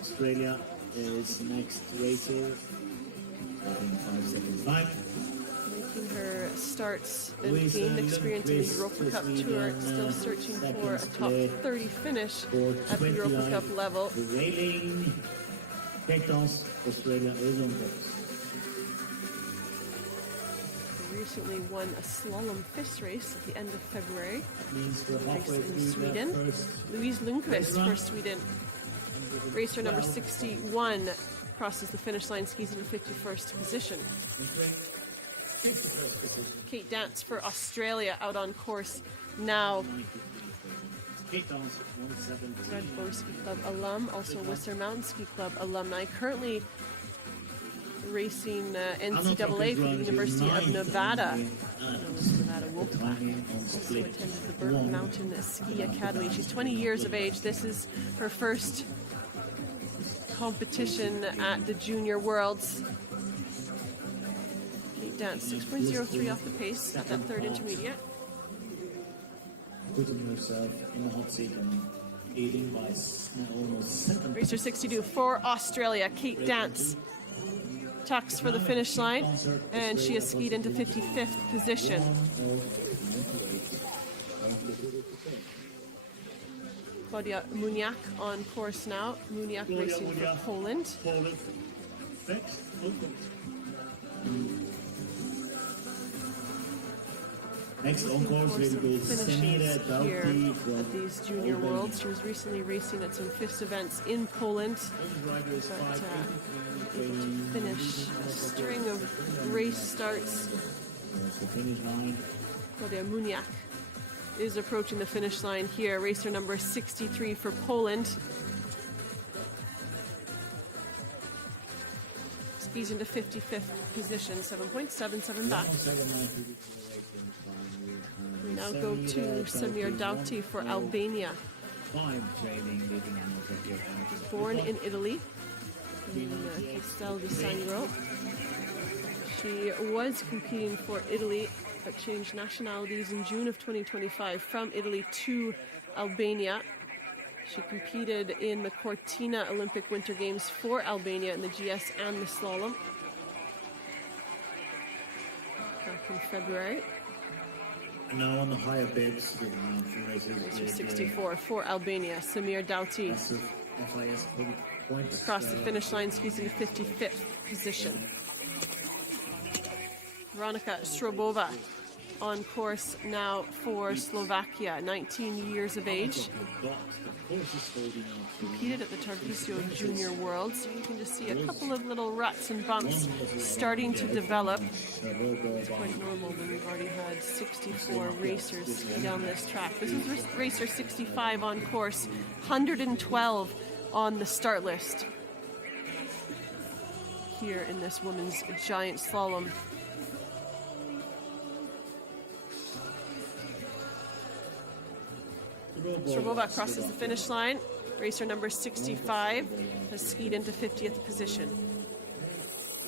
Australia is next racer. 5 seconds time. Her starts and gained experience in the Europa Cup Tour, still searching for a top 30 finish at the Europa Cup level. The railing, Kate Dance, Australia is on course. Recently won a slalom FIS race at the end of February. Means we're halfway In through Sweden. Louise Lundqvist for Sweden. Racer number 61 crosses the finish line, skis into 51st position. Kate Dance for Australia out on course now. Red Bow Ski Club alum, also Whistler Mountain Ski Club alumni. Currently racing NCAA for the University of Nevada. Nevada Wolfpack. Also attended the Burke Mountain Ski Academy. She's 20 years of age. This is her first competition at the Junior Worlds. Kate Dance, 6.03 off the pace at that third intermediate. Putting herself in the hot seat and leading by almost 7. Racer 62 for Australia, Kate Dance tucks for the finish line, and she has skied into 55th position. Claudia Muniak on course now. Muniak racing for Poland. Next on course will be finishes here at these Junior Worlds. She was recently racing at some FIS events in Poland, but able to finish a string of race starts. Claudia Muniak is approaching the finish line here. Racer number 63 for Poland. Skis into 55th position, 7.77 back. We now go to Samir Dauti for Albania. Born in Italy, in Castel di Sangro. She was competing for Italy, but changed nationalities in June of 2025 from Italy to Albania. She competed in the Cortina Olympic Winter Games for Albania in the GS and the slalom back in February. And now on the higher bibs, Racer 64 for Albania, Samir Dauti. FIS points. Across the finish line, skis into 55th position. Veronika Strobova on course now for Slovakia, 19 years of age. Competed at the Tarvisio Junior Worlds. You can just see a couple of little ruts and bumps starting to develop. It's quite normal when we've already had 64 racers down this track. This is racer 65 on course, 112 on the start list here in this women's giant slalom. Strobova crosses the finish line. Racer number 65 has skied into 50th position.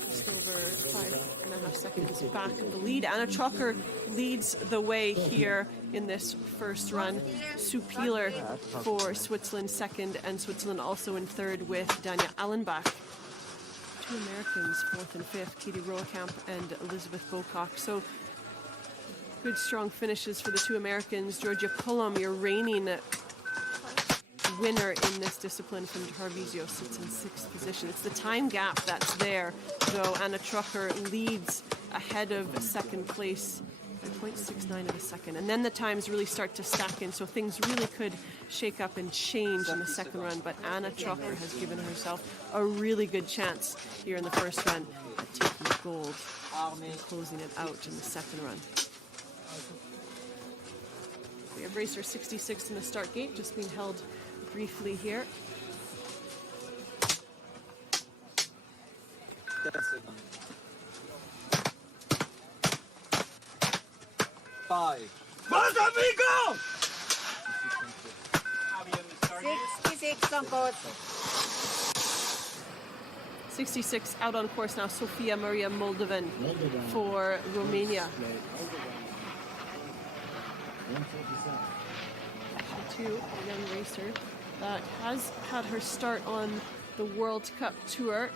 Just over 5.5 seconds back of the lead. Anna Trocker leads the way here in this first run. Sue Peeler for Switzerland second, and Switzerland also in third with Dania Allenbach. Two Americans, fourth and fifth, Katie Roekamp and Elizabeth Bocock. So good strong finishes for the two Americans. Georgia Pullum, your reigning winner in this discipline from Tarvisio, sits in sixth position. It's the time gap that's there, though. Anna Trucker leads ahead of second place by 0.69 of a second. And then the times really start to stack in, so things really could shake up and change in the second run. But Anna Trucker has given herself a really good chance here in the first run at taking gold and closing it out in the second run. We have racer 66 in the start gate, just being held briefly here. Five. 66 on course. 66 out on course now, Sofia Maria Moldovan for Romania. She too, a young racer that has had her start on the World Cup Tour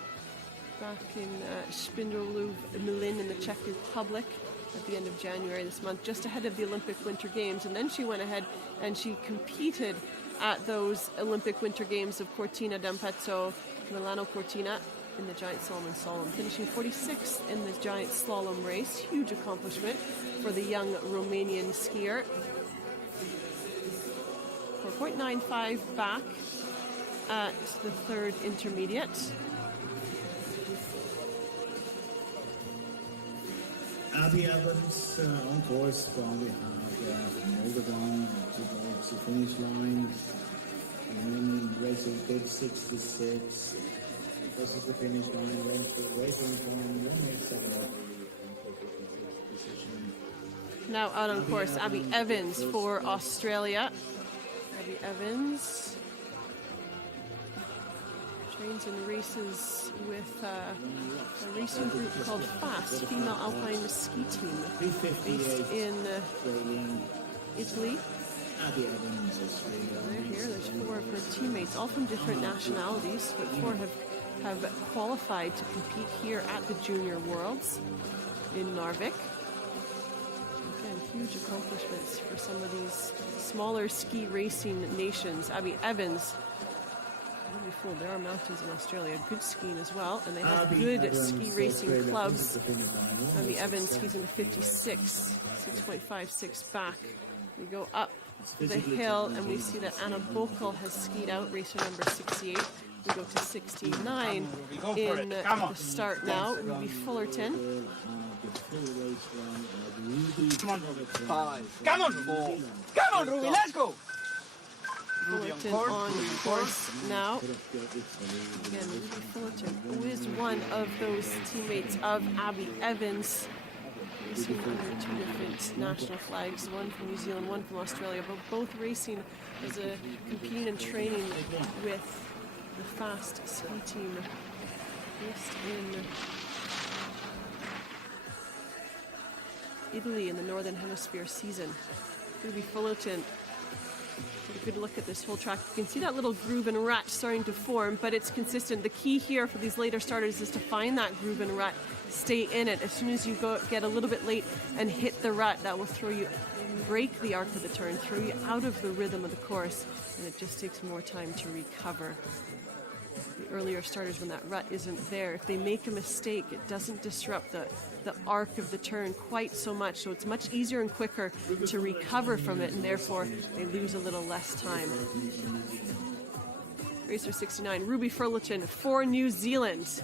back in Spindolov Milin in the Czech Republic at the end of January this month, just ahead of the Olympic Winter Games. And then she went ahead and she competed at those Olympic Winter Games of Cortina d'Ampezzo, Milano Cortina, in the giant slalom and slalom, finishing 46th in the giant slalom race. Huge accomplishment for the young Romanian skier. 4.95 back at the third intermediate. Abby Evans on course. We have Moldovan to the finish line. And then racing big 66. This is the finish line. Racing from 1.7. Now out on course, Abby Evans for Australia. Abby Evans trains and races with a racing group called FIS, Female Alpine Ski Team, based in Italy. They're here. There's four of her teammates, all from different nationalities, but four have qualified to compete here at the Junior Worlds in Narvik. Again, huge accomplishments for some of these smaller ski racing nations. Abby Evans, there are mountains in Australia, good skiing as well, and they have good ski racing clubs. Abby Evans skis into 56, 6.56 back. We go up the hill and we see that Anna Bokel has skied out, racer number 68. We go to 69 in the start now. Ruby Fullerton. Five. Come on, four. Come on, Ruby, let's go. Fullerton on course now. Again, Ruby Fullerton, who is one of those teammates of Abby Evans. Racing under two different national flags, one from New Zealand, one from Australia, but both racing as a competing and training with the fast ski team based in Italy in the Northern Hemisphere season. Ruby Fullerton. Take a good look at this whole track. You can see that little groove and rut starting to form, but it's consistent. The key here for these later starters is to find that groove and rut, stay in it. As soon as you get a little bit late and hit the rut, that will break the arc of the turn, throw you out of the rhythm of the course, and it just takes more time to recover. The earlier starters when that rut isn't there. If they make a mistake, it doesn't disrupt the arc of the turn quite so much, so it's much easier and quicker to recover from it, and therefore they lose a little less time. Racer 69, Ruby Furleton for New Zealand.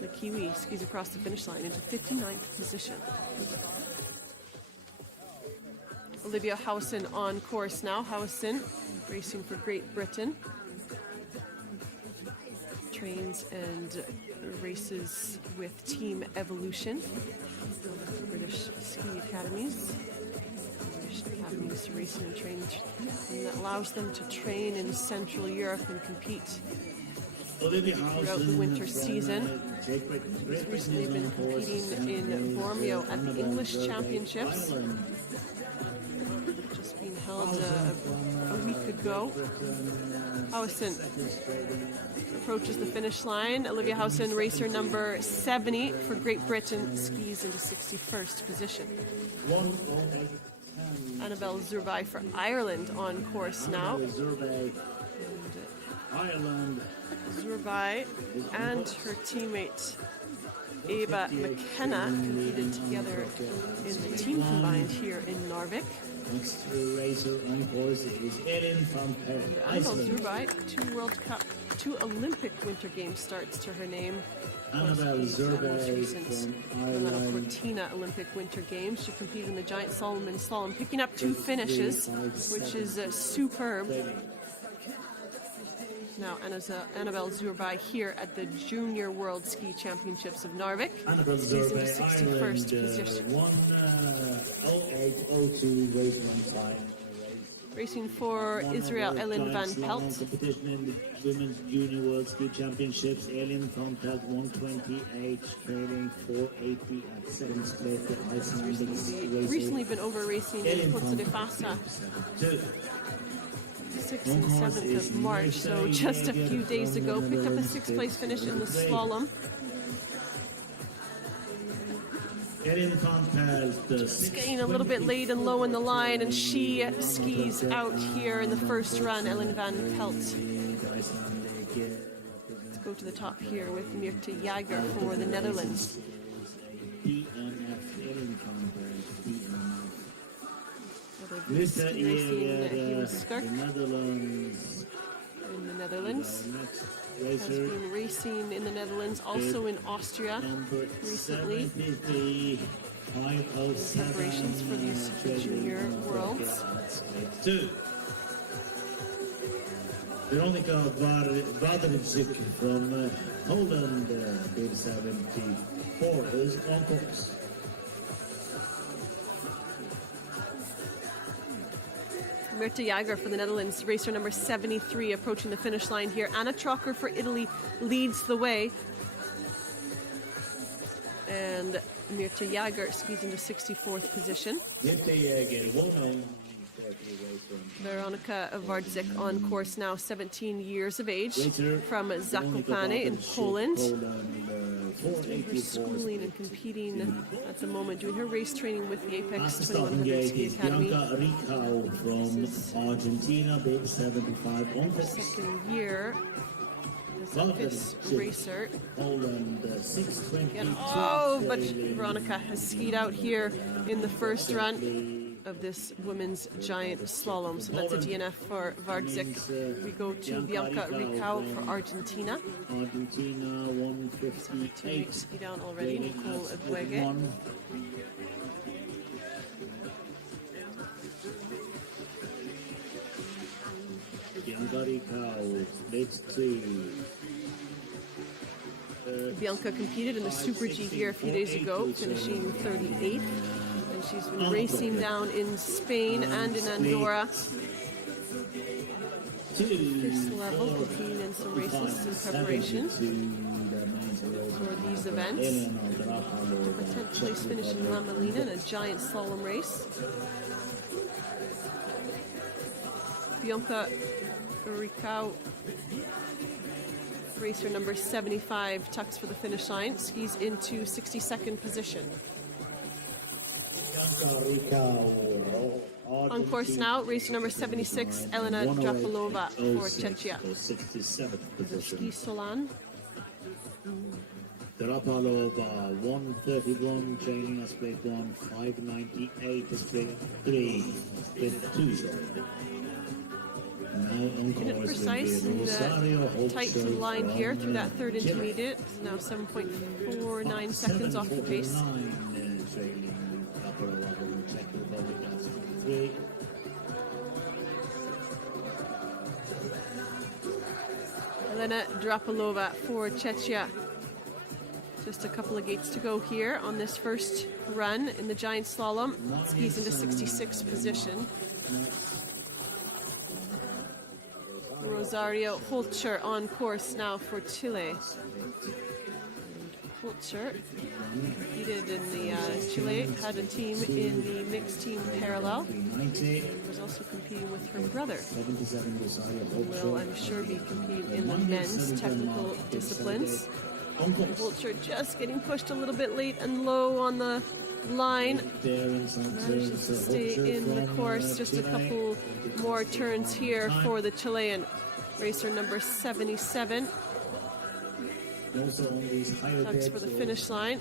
The Kiwi skis across the finish line into 59th position. Olivia Howson on course now. Howson racing for Great Britain. Trains and races with Team Evolution, British ski academies. British academies racing and training, and that allows them to train in Central Europe and compete throughout the winter season. He's recently been competing in Bormio at the English Championships, just being held a week ago. Howson approaches the finish line. Olivia Howson, racer number 70 for Great Britain, skis into 61st position. Annabelle Zurbai for Ireland on course now. Ireland. Zurbai and her teammate Eva McKenna competed together in the Team Combined here in Narvik. Next racer on course is Elin van And Annabelle Zurbai, two Olympic Winter Games starts to her name. Annabelle Zurbai from Ireland. Cortina Olympic Winter Games. She competed in the giant slalom and slalom, picking up 2 finishes, which is superb. Now Annabelle Zurbai here at the Junior World Ski Championships of Narvik. Annabelle Skis into Zurbai, 61st Ireland, position. 1:08:02 race one time. Racing for Israel, Ellen Van Pelt. Competition in the Women's Junior World Ski Championships. Ellen Van Pelt 1:28, trailing 4:80 at 7th place for Icelandic Recently been over racing in Pozzo de Fassa, 6th and 7th of March, so just a few days ago. Picked up a 6th place finish in the slalom. Skiing a little bit late and low in the line, and she skis out here in the first run, Ellen Van Pelt. Let's go to the top here with Mirte Jager for the Netherlands. Racing in the Netherlands. Has been racing in the Netherlands, also in Austria recently. Preparations for these Junior Worlds. Veronica Vadricic from Holland, big 74 is on course. Mirte Jager for the Netherlands, racer number 73, approaching the finish line here. Anna Trocker for Italy leads the way. And Mirte Jager skis into 64th position. Veronica Wardzik on course now, 17 years of age, from Zakopane in Poland. Her schooling and competing at the moment, doing her race training with the Apex 2100 Ski Academy. From Argentina, big 75 on course. Second year as a FIS racer. Poland, 6:22. Oh, but Veronica has skied out here in the first run of this women's giant slalom. So that's a DNF for Wardzik. We go to Bianca Ricau for Argentina. Argentina, 1:58. Ski down already, Nicole Ebuege. Bianca Ricau, next two. Bianca competed in the Super G here a few days ago, finishing 38th. And she's been racing down in Spain and in Andorra. This level, competing in some races in preparation for these events. Took a 10th place finish in La Molina in a giant slalom race. Bianca Ricau, racer number 75, tucks for the finish line, skis into 62nd position. On course now, racer number 76, Elena Drapilova for Czechia. 67th Ski position. Solan. Drapilova 131, training at split 1, 598 to split 3, split 2, sorry. Now on Get it course precise will be and Rosario tight to the line here through that third intermediate. Now 7.49 seconds off the pace. Trailing Drapilova from the Czech Republic at split 3. Elena Drapilova for Czechia. Just a couple of gates to go here on this first run in the giant slalom. Skis into 66th position. Rosario Holtscher on course now for Chile. Holtscher competed in the Chile, had a team in the mixed team parallel. Was also competing with her brother. Will, I'm sure, be competing in the men's technical disciplines. Holtscher just getting pushed a little bit late and low on the line. Manages to stay in the course. Just a couple more turns here for the Chilean. Racer number 77. Tugs for the finish line.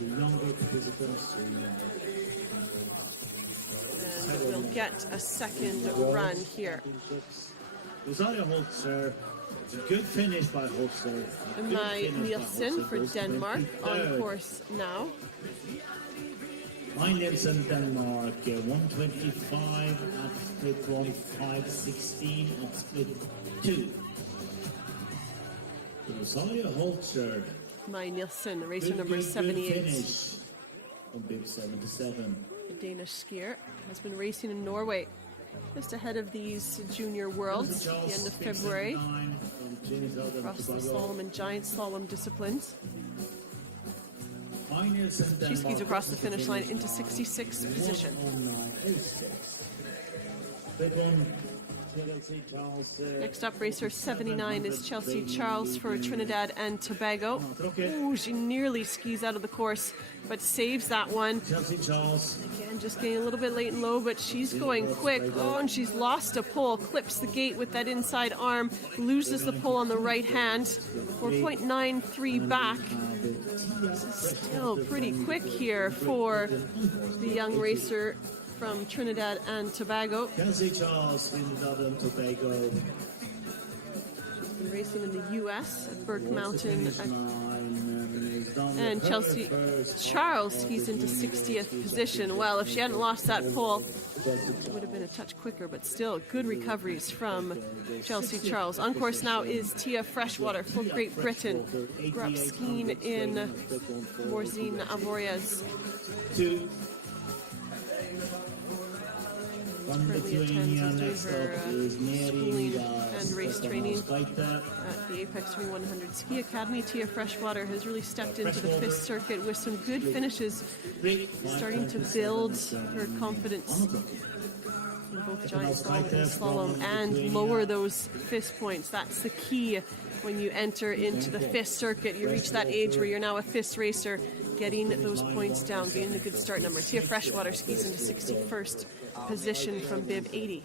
And we'll get a second run here. Rosario Holtscher. It's a good finish by Holtscher. Maj Nielsen for Denmark on course now. Maj Nielsen, Denmark, 125 at split 1, 516 at split 2. Rosario Holtscher. Maj Nielsen, racer Good, number good 78. finish on bib 77. The Danish skier has been racing in Norway just ahead of these junior worlds at the end of February across the slalom and giant slalom disciplines. She skis across the finish line into 66th position. Next up, racer 79 is Chelsea Charles for Trinidad and Tobago. Ooh, she nearly skis out of the course, but saves that one. Chelsea Charles. Again, just getting a little bit late and low, but she's going quick. Oh, and she's lost a pole. Clips the gate with that inside arm. Loses the pole on the right hand. 4.93 back. This is still pretty quick here for the young racer from Trinidad and Tobago. Chelsea Charles, Trinidad and Tobago. She's been racing in the U.S. at Burke Mountain. And Chelsea Charles skis into 60th position. Well, if she hadn't lost that pole, it would have been a touch quicker, but still good recoveries from Chelsea Charles. On course now is Tia Freshwater for Great Britain. Grew up skiing in Morzine Avoriaz. Currently attends doing her schooling and race training at the Apex 3100 Ski Academy. Tia Freshwater has really stepped into the FIS circuit with some good finishes, starting to build her confidence in both giant slalom and slalom and lower those FIS points. That's the key when you enter into the FIS circuit. You reach that age where you're now a FIS racer, getting those points down, getting a good start number. Tia Freshwater skis into 61st position from bib 80.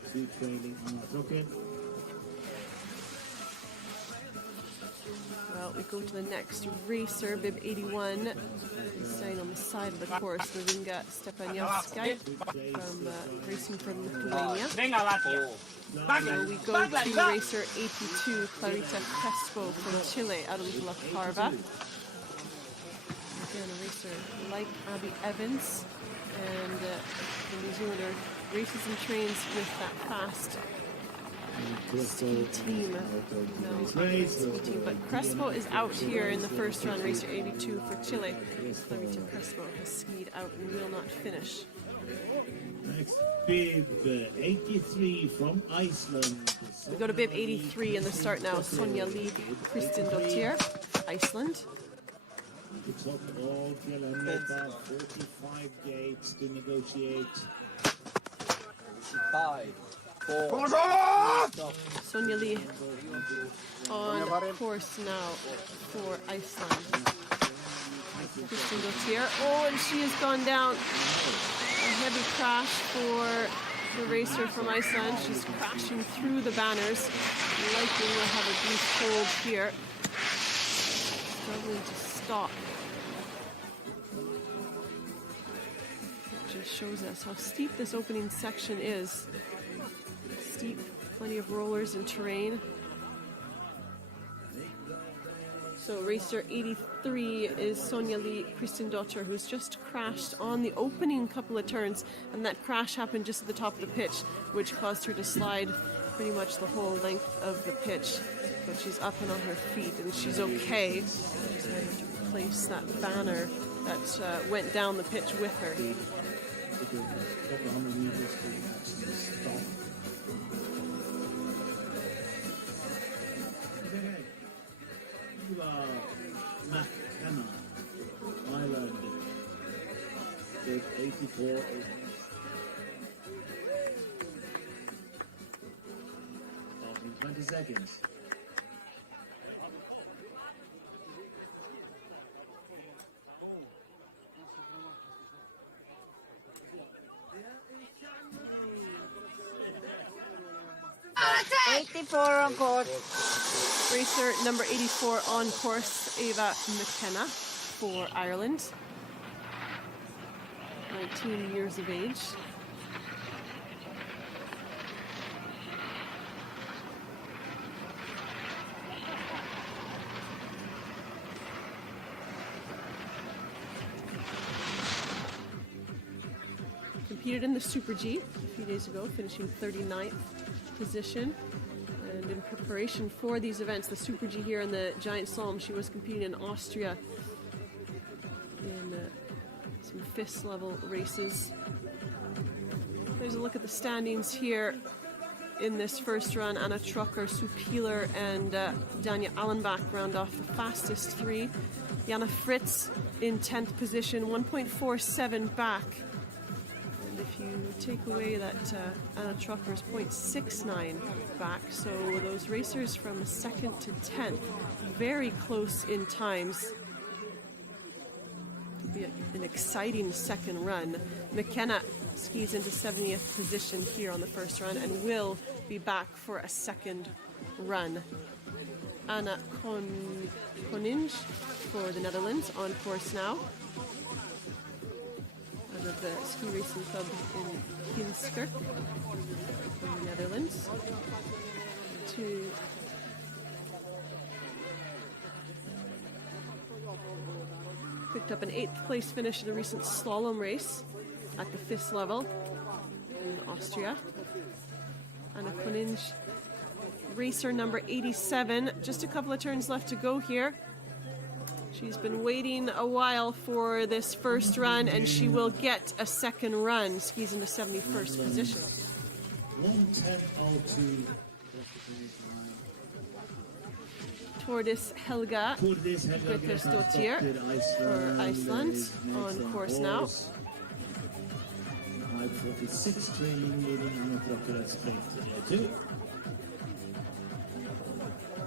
Well, we go to the next racer, bib 81, staying on the side of the course, the Ringa Stepaniowska from racing from Lithuania. So we go to racer 82, Clarita Crespo from Chile, out of La Parva. Again, a racer like Abby Evans, and the New Zealander races and trains with that fast ski team. No, ski team. But Crespo is out here in the first run, racer 82 for Chile. Clarita Crespo has skied out and will not finish. Next, bib 83 from Iceland. We go to bib 83 in the start now. Sonja Lie, Kristin Dottir, Iceland. The top of Yelena, 45 gates to negotiate. 5, 4. Sonja Lie on course now for Iceland. Kristin Dottir. Oh, and she has gone down. A heavy crash for The racer from Iceland, she's crashing through the banners. Likely will have a brief hold here. Struggling to stop. It just shows us how steep this opening section is. Steep, plenty of rollers and terrain. So racer 83 is Sonja Lee Kristendottir, who's just crashed on the opening couple of turns, and that crash happened just at the top of the pitch, which caused her to slide pretty much the whole length of the pitch. But she's up and on her feet, and she's okay. She's going to have to replace that banner that went down the pitch with her. McKenna, Ireland, with 84. In 20 seconds. Ah, 84 on course. Racer number 84 on course, Eva McKenna for Ireland. 19 years of age. Competed in the Super G a few days ago, finishing 39th position. And in preparation for these events, the Super G here and the Giant Slalom, she was competing in Austria in some FIS level races. There's a look at the standings here in this first run. Anna Trucker, Sue Peeler, and Dania Allenbach round off the fastest three. Jana Fritz in 10th position, 1.47 back. And if you take away that Anna Trucker's 0.69 back, so those racers from 2nd to 10th, very close in times. It'll be an exciting second run. McKenna skis into 70th position here on the first run and will be back for a second run. Anna Koninge for the Netherlands on course now. Out of the ski racing club in Kinskirk in the Netherlands. Picked up an 8th place finish in a recent slalom race at the FIS level in Austria. Anna Koninge, racer number 87. Just a couple of turns left to go here. She's been waiting a while for this first run, and she will get a second run. Skis into 71st position. 1:10.02. Tordis Helga Grettersdottir for Iceland on course now. 5:46 trailing leading Anna Trucker at sprint 2.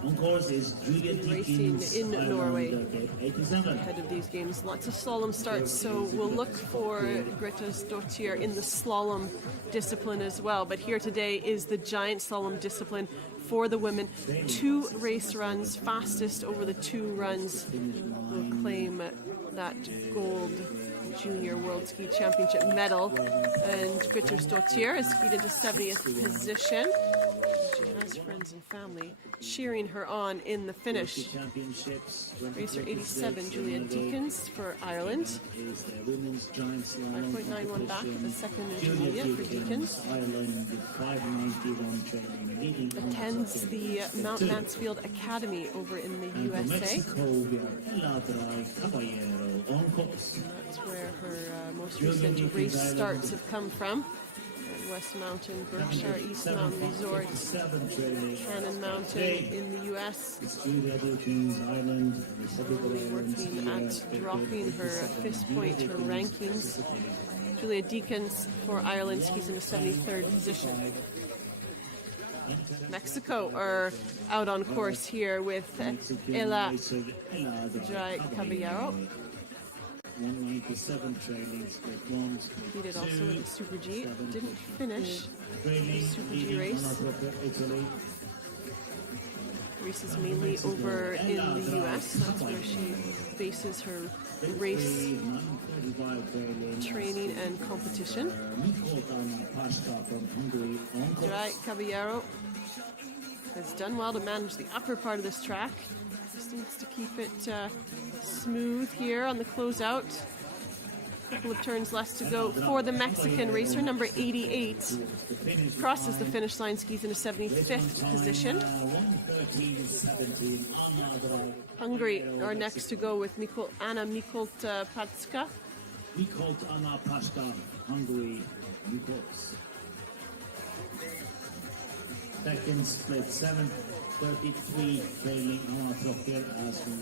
On course is Julia Racing Dickens, in Norway. 87. Ahead of these games, lots of slalom starts, so we'll look for Grettersdottir in the slalom discipline as well. But here today is the giant slalom discipline for the women. 2 race runs, fastest over the 2 runs will claim that gold Junior World Ski Championship medal. And Grettersdottir is skied into 70th position. She has friends and family cheering her on in the finish. Racer 87, Julia Deakins for Ireland. 5.91 back for the second intermediate for Deakins. Attends the Mount Mansfield Academy over in the USA. That's where her most recent race starts have come from. West Mountain, Berkshire, East Mountain Resorts, Cannon Mountain in the U.S. Slowly working at dropping her FIS point, her rankings. Julia Deakins for Ireland skis into 73rd position. Mexico are out on course here with Ela Jai Caballero. 197 trailing split one. Competed also in the Super G. Didn't finish the Trailing Super G leading race. Anna Italy. Races mainly over in the US. That's where she bases her race 935 trailing. training and competition. Anna Pashka from Hungary. On course. Dry Caballero has done well to manage the upper part of this track. Just needs to keep it smooth here on the closeout. Couple of turns left to go for the Mexican racer, number 88. Crosses the finish line, skis into 75th position. 113.17. Anna Hungary are next to go with Anna Mikolta-Patska. Anna Pashka, Hungary. Mikols. Second split 7:33 trailing Anna Trocker as we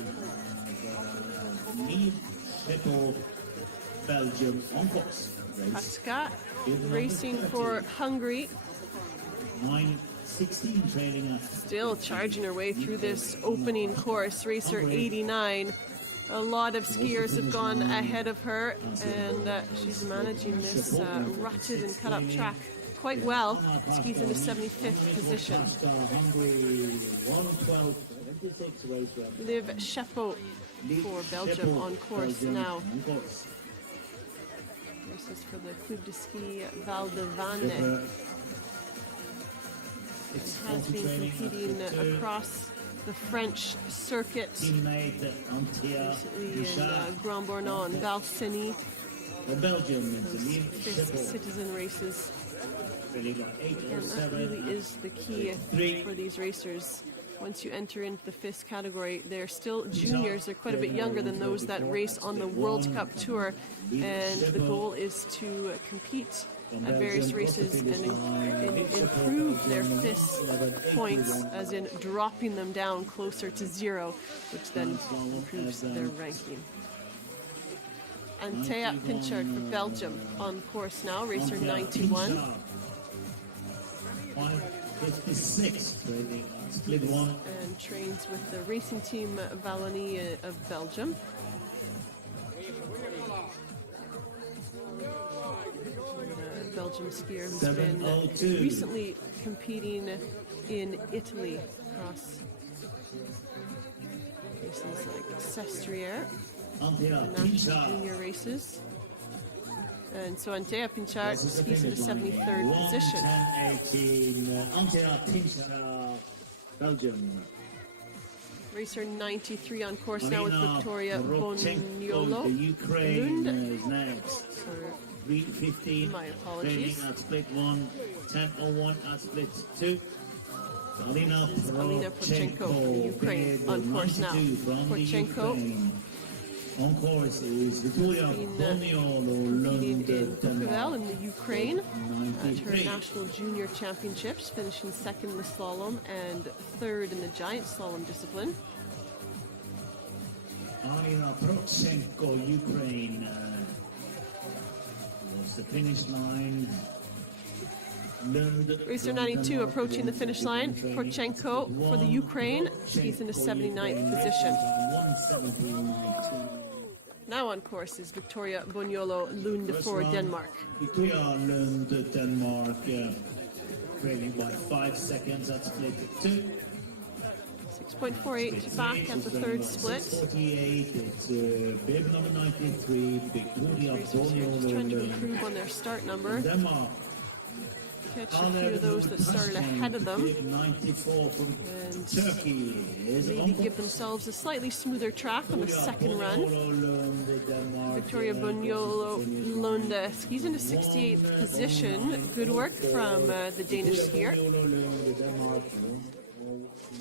have Neil Sheppo, Belgium on course. Patska racing for Hungary. 9:16 trailing at Still charging her way through this opening course. Racer 89. A lot of skiers have gone ahead of her, and she's managing this rutted and cut up track quite well. Skis into 75th position. Hungary 1:12.26 race rep. Liv Sheppo for Belgium on course Belgium now. on course. This is for the Club de Ski Val de Vanne. Has been competing across the French circuit, Teammate Antia recently in Grand Bornand and Valseny, Belgium into those Neil FIS Sheppo. citizen races. Really got And that really 8:07. is the key for these racers. Once you enter into the FIS category, they're still juniors. They're quite a bit younger than those that race on the World Cup Tour. And the goal is to compete at various races and improve their FIS points, as in dropping them down closer to zero, which then improves their ranking. Antea Pinchard for Belgium on course now, racer 91. 1:56 trailing at split one. And trains with the racing team Wallonie of Belgium. The Belgium skier who's been 7:02. recently competing in Italy across races like Sestriere, Antia national Pinchard. junior races. And so Antea Pinchard skis into 73rd position. 10:18. Antia Pinchard, Belgium. Racer 93 on course now with Marina Victoria Porochenko, Boniolo. the Ukraine Lund. is next. For 3:15 My apologies. trailing at split one. 10:01 at split two. Alina Porochenko from Porochenko, Ukraine on course now. 92 from the Porochenko. Ukraine. On course is Victoria Been Boniolo, competing Lund, in Bukovel Denmark. in the Ukraine at her 93. national junior championships, finishing second in the slalom and third in the giant slalom discipline. Alina Porochenko, Ukraine. Was the finish line. Lund, Racer 92 approaching the finish line. Porochenko for the Ukraine, skis into 79th position. 1:17.19. Now on course is Victoria Boniolo Lund for Denmark. Victoria Lund, Denmark, trailing by 5 seconds at split two. 6.48 back at the third split. 6:48, it's bib number 93, Victoria Racers here just Boniolo trying to Lund, improve on their start number. Denmark. Catch a few of those that started ahead of them. Bib 94 from And Turkey is maybe on give themselves a slightly smoother track on the second run. Victoria Boniolo Lund skis into 68th position. Good work from the Danish skier.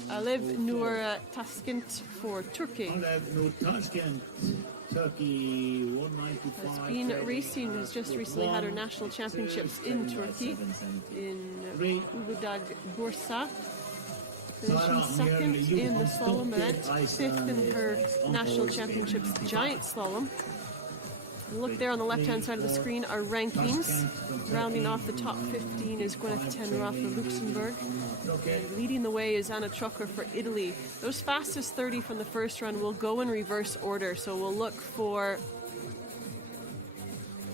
Alev Nur Taskent for Turkey. Turkey, Has 195. been racing, has just recently had her national championships in Turkey, in Uludağ Bursa. Finishing second in the slalom event, fifth in her national championships giant slalom. Look there on the left-hand side of the screen are rankings. Rounding off the top 15 is Gwyneth Tenra for Luxembourg. And leading the way is Anna Trocker for Italy. Those fastest 30 from the first run will go in reverse order. So we'll look for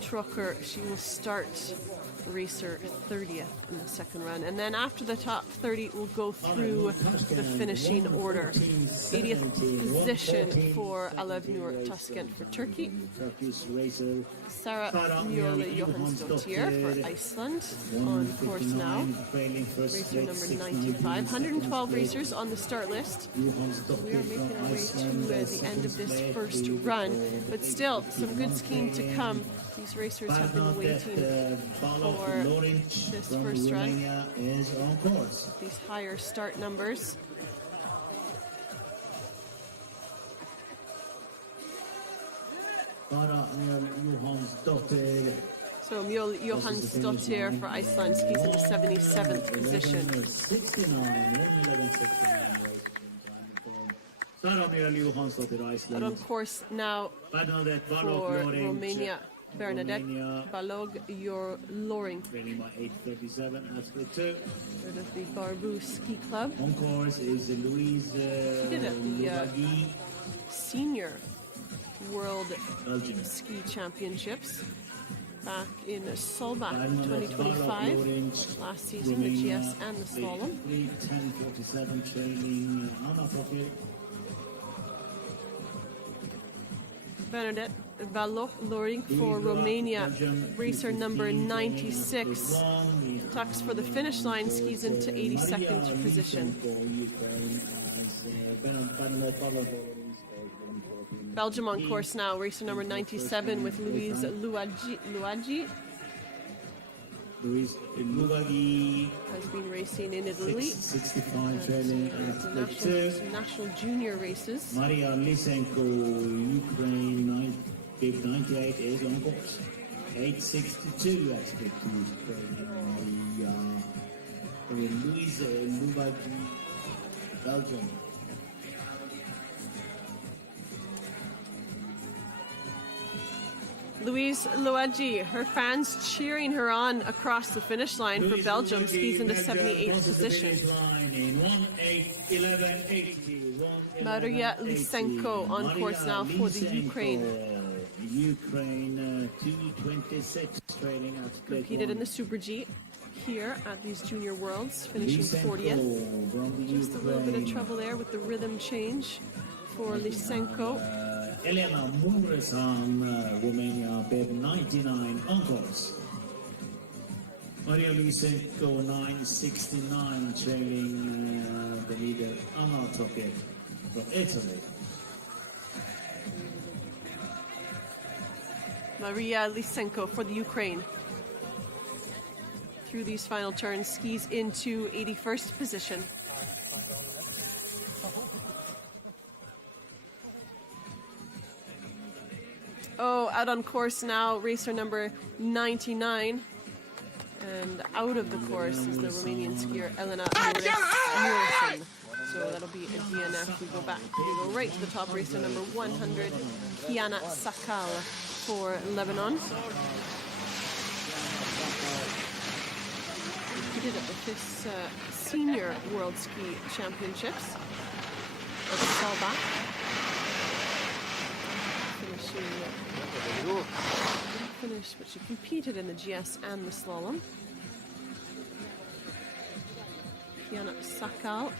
Trucker, she will start racer 30th in the second run. And then after the top 30, we'll go through the finishing order. 80th position for Alevnur Taskent for Turkey. Sarah Mjøle Johansdottir for Iceland on course now. Racer number 95. 112 racers on the start list. We are making our way to the end of this first run, but still some good skiing to come. These racers have been waiting for this first run. These higher start numbers. So Mjøle Johansdottir for Iceland skis in the 77th position. But on course now for Romania, Bernadette Balog-Loring. Heard of the Barbu Ski Club. On course is Louise She did it at the Senior World Ski Championships back in Solbach in 2025. Last season, the GS and the Slalom. 10:47 training. Bernadette Balog-Loring for Romania, racer number 96. Tucks for the finish line, skis into 82nd position. Belgium on course now, racer number 97 with Louise Louagie. Louise Louagie Has been racing in Italy. 65 training Some national junior races. Maria Lysenko, Ukraine, 98 is on course. 8:62 expected Maria. Louise Louagie, Belgium. Louise Louagie, her fans cheering her on across the finish line for Belgium, skis into 78th position. Maria Lysenko on course now for the Ukraine. Ukraine 2:26 training at Competed in the Super G here at these Junior Worlds, finishing 40th. Just a little bit of trouble there with the rhythm change for Lysenko. Elena Muresan, Romania, bib 99 on course. Maria Lysenko 9:69 trailing the leader Anna Toke from Italy. Maria Lysenko for the Ukraine. Through these final turns, skis into 81st position. Oh, out on course now, racer number 99. And out of the course is the Romanian skier Elena Muresan. So that'll be a DNF. We go right to the top, racer number 100, Kiana Sakal for Lebanon. He did at the FIS Senior World Ski Championships at Solbach. Finished, but she competed in the GS and the Slalom. Kiana Sakal.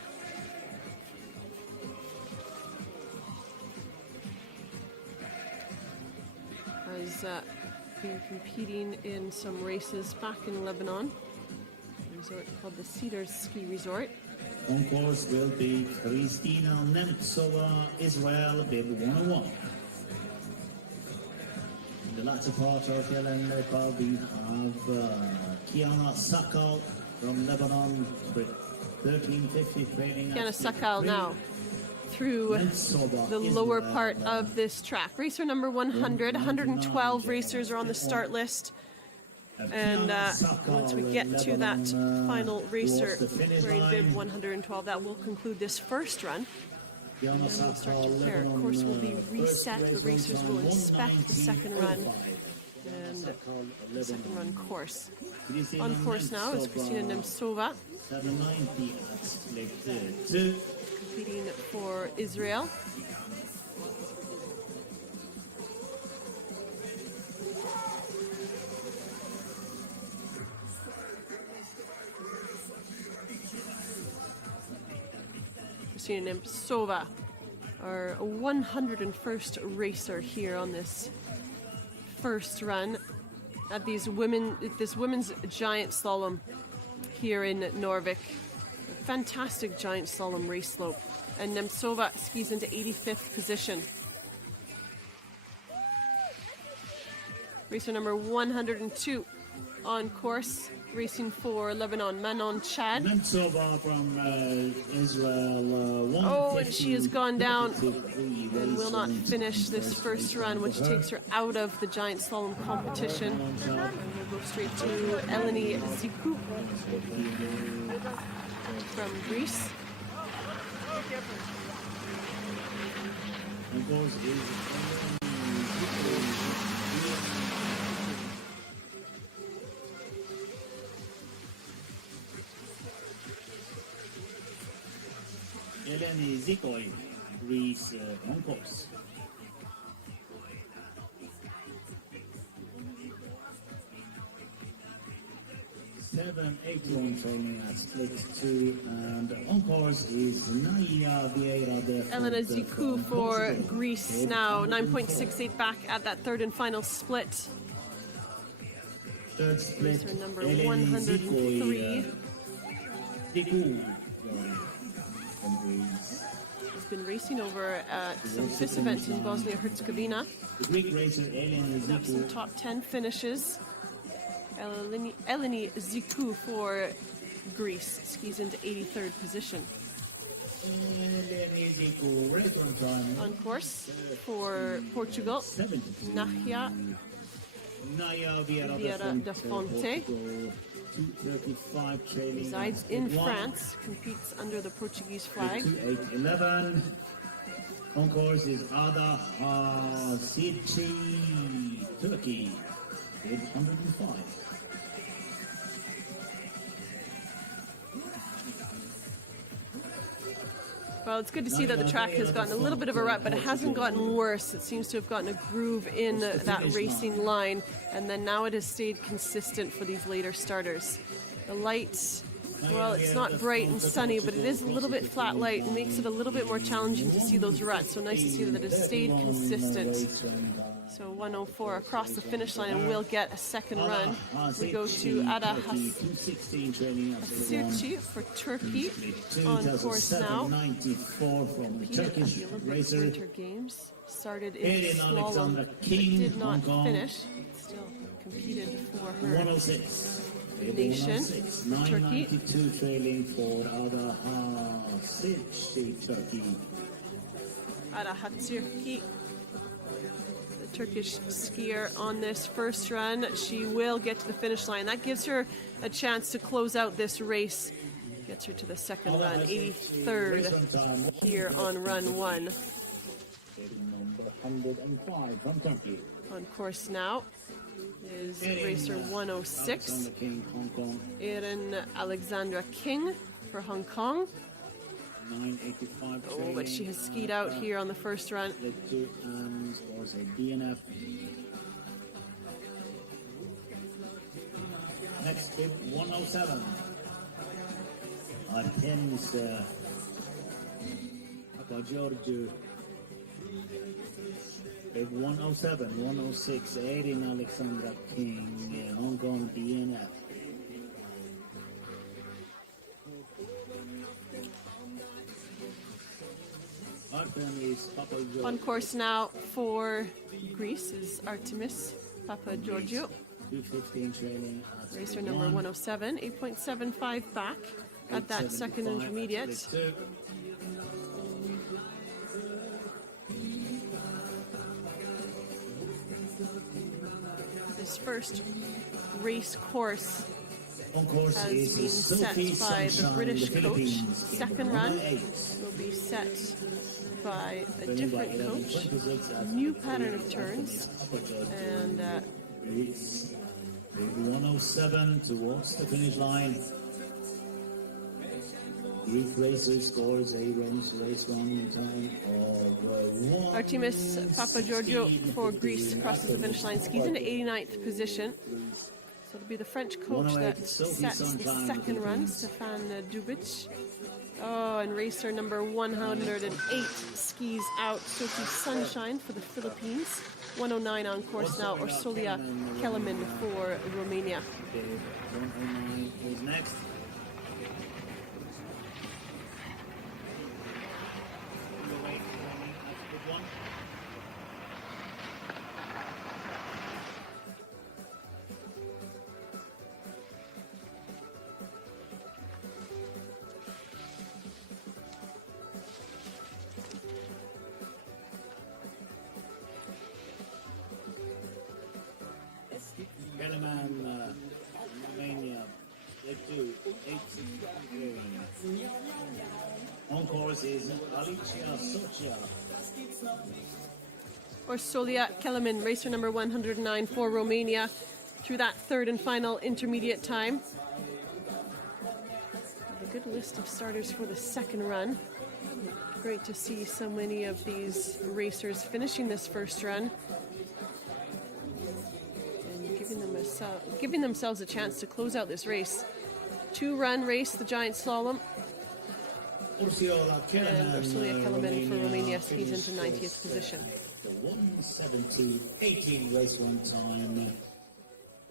Has been competing in some races back in Lebanon. A resort called the Cedars Ski Resort. On course will be Kristina Nemtsova, Israel, bib 101. In the latter part of Helen Nepal, we have Kiana Sakal from Lebanon with 1350 training. Kiana Sakal now through the lower part of this track. Racer number 100, 112 racers are on the start list. And once we get to that final racer wearing bib 112, that will conclude this first run. And then we'll start to prepare. Of course, will be reset. The racers will inspect the second run and the second run course. On course now is Kristina Nemtsova, competing for Israel. Kristina Nemtsova, our 101st racer here on this first run at this women's giant slalom here in Narvik. A fantastic giant slalom race slope. And Nemtsova skis into 85th position. Racer number 102 on course, racing for Lebanon, Manon Chad. Nemtsova from Israel. Oh, and she has gone down and will not finish this first run, which takes her out of the giant slalom competition. And we'll go straight to Eleni Ziku from Greece. Eleni Zikoi, Greece, on course. 7:81 training at split 2, and on course is Naya Vieira. Elena Ziku for Greece now, 9.68 back at that third and final split. Third split, Racer number Eleni 103. Ziku from Greece. Has been racing over at some FIS events in Bosnia-Herzegovina. The Greek racer Eleni Up some Ziku. top 10 finishes. Eleni Ziku for Greece skis into 83rd position. Eleni Ziku, right on time. On course for Portugal, 72. Nahia Naya Vieira Vieira da Fonte. 2:35 trailing. Resides in France, competes under the Portuguese flag. 2:8:11. On course is Ada Hasici, Turkey, 805. Well, it's good to see that the track has gotten a little bit of a rut, but it hasn't gotten worse. It seems to have gotten a groove in that racing line, and then now it has stayed consistent for these later starters. The lights, well, it's not bright and sunny, but it is a little bit flat light and makes it a little bit more challenging to see those ruts. So nice to see that it has stayed consistent. So 104 across the finish line, and we'll get a second run. We go to Ada Hasici for Turkey on course now. 94 from the Competed at Turkish the Olympic racer. Winter Games, started in Erin slalom, Alexandra but King, did not Hong Kong. finish. Still competed for her 106. nation, 106. Turkey. 992 trailing for Ada Hasici, Turkey. Ada Hasici, the Turkish skier on this first run. She will get to the finish line. That gives her a chance to close out this race. Gets her to the second run, 83rd here on run 1. Number 105 from Turkey. On course now is racer 106. Alexandra King, Hong Kong. Erin Alexandra King for Hong Kong. 985 Oh, but she has skied out here on the first run. Split 2 and scores a DNF. Next trip, 107. Artemis Papa Giorgio. Trip 107, 106, Erin Alexandra King, Hong Kong DNF. Artemis Papa Giorgio. On course now for Greece is Artemis Papageorgiou, 2:15 trailing. at racer number 107, 8.75 back at that second 8:75 intermediate. at split 2. This first race course On course has is been Sophie set by the Sunshine, British the coach. Philippines. Second run 108. will be set by a Training by different coach. 11:26 at New pattern of turns, uppercut. and It's 107 towards the finish line. Greek racer scores a race run time of Artemis Papageorgiou for Greece crosses the finish line, skis into 89th position. So it'll be the French coach that 108, Sophie sets the Sunshine, second run, Philippines. Stefan Dubic. Oh, and racer number 108 skis out. Sophie Sunshine for the Philippines. 109 on course now. Orsolia Kelemen for Romania. Okay, 109 is next. Gentlemen, Romania, leg 2, 863. On course is Alicia Socia. Orsolia Kelemen, racer number 109 for Romania, through that third and final intermediate time. A good list of starters for the second run. Great to see so many of these racers finishing this first run and giving themselves a chance to close out this race. Two-run race, the giant slalom. And Orsolia Kelemen for Romania skis into 90th position. 1:17.18 race one time.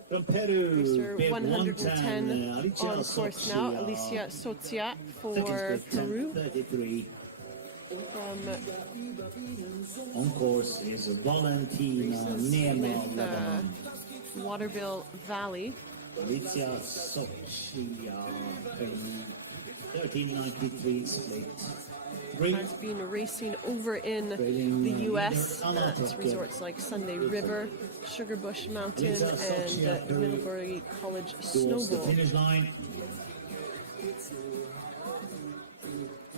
From Peru, Racer bib 110 Alicia on course now. Socia. Alicia Socia for Second split, Peru. 10:33. From On course is Valentina races Nema with Lebanon. Waterville Valley. Alicia Socia, Peru, 13:93 split. Has been racing over in the U.S. at resorts like Sunday River, Sugar Bush Mountain, and Middlebury College Towards the Snowball. finish line.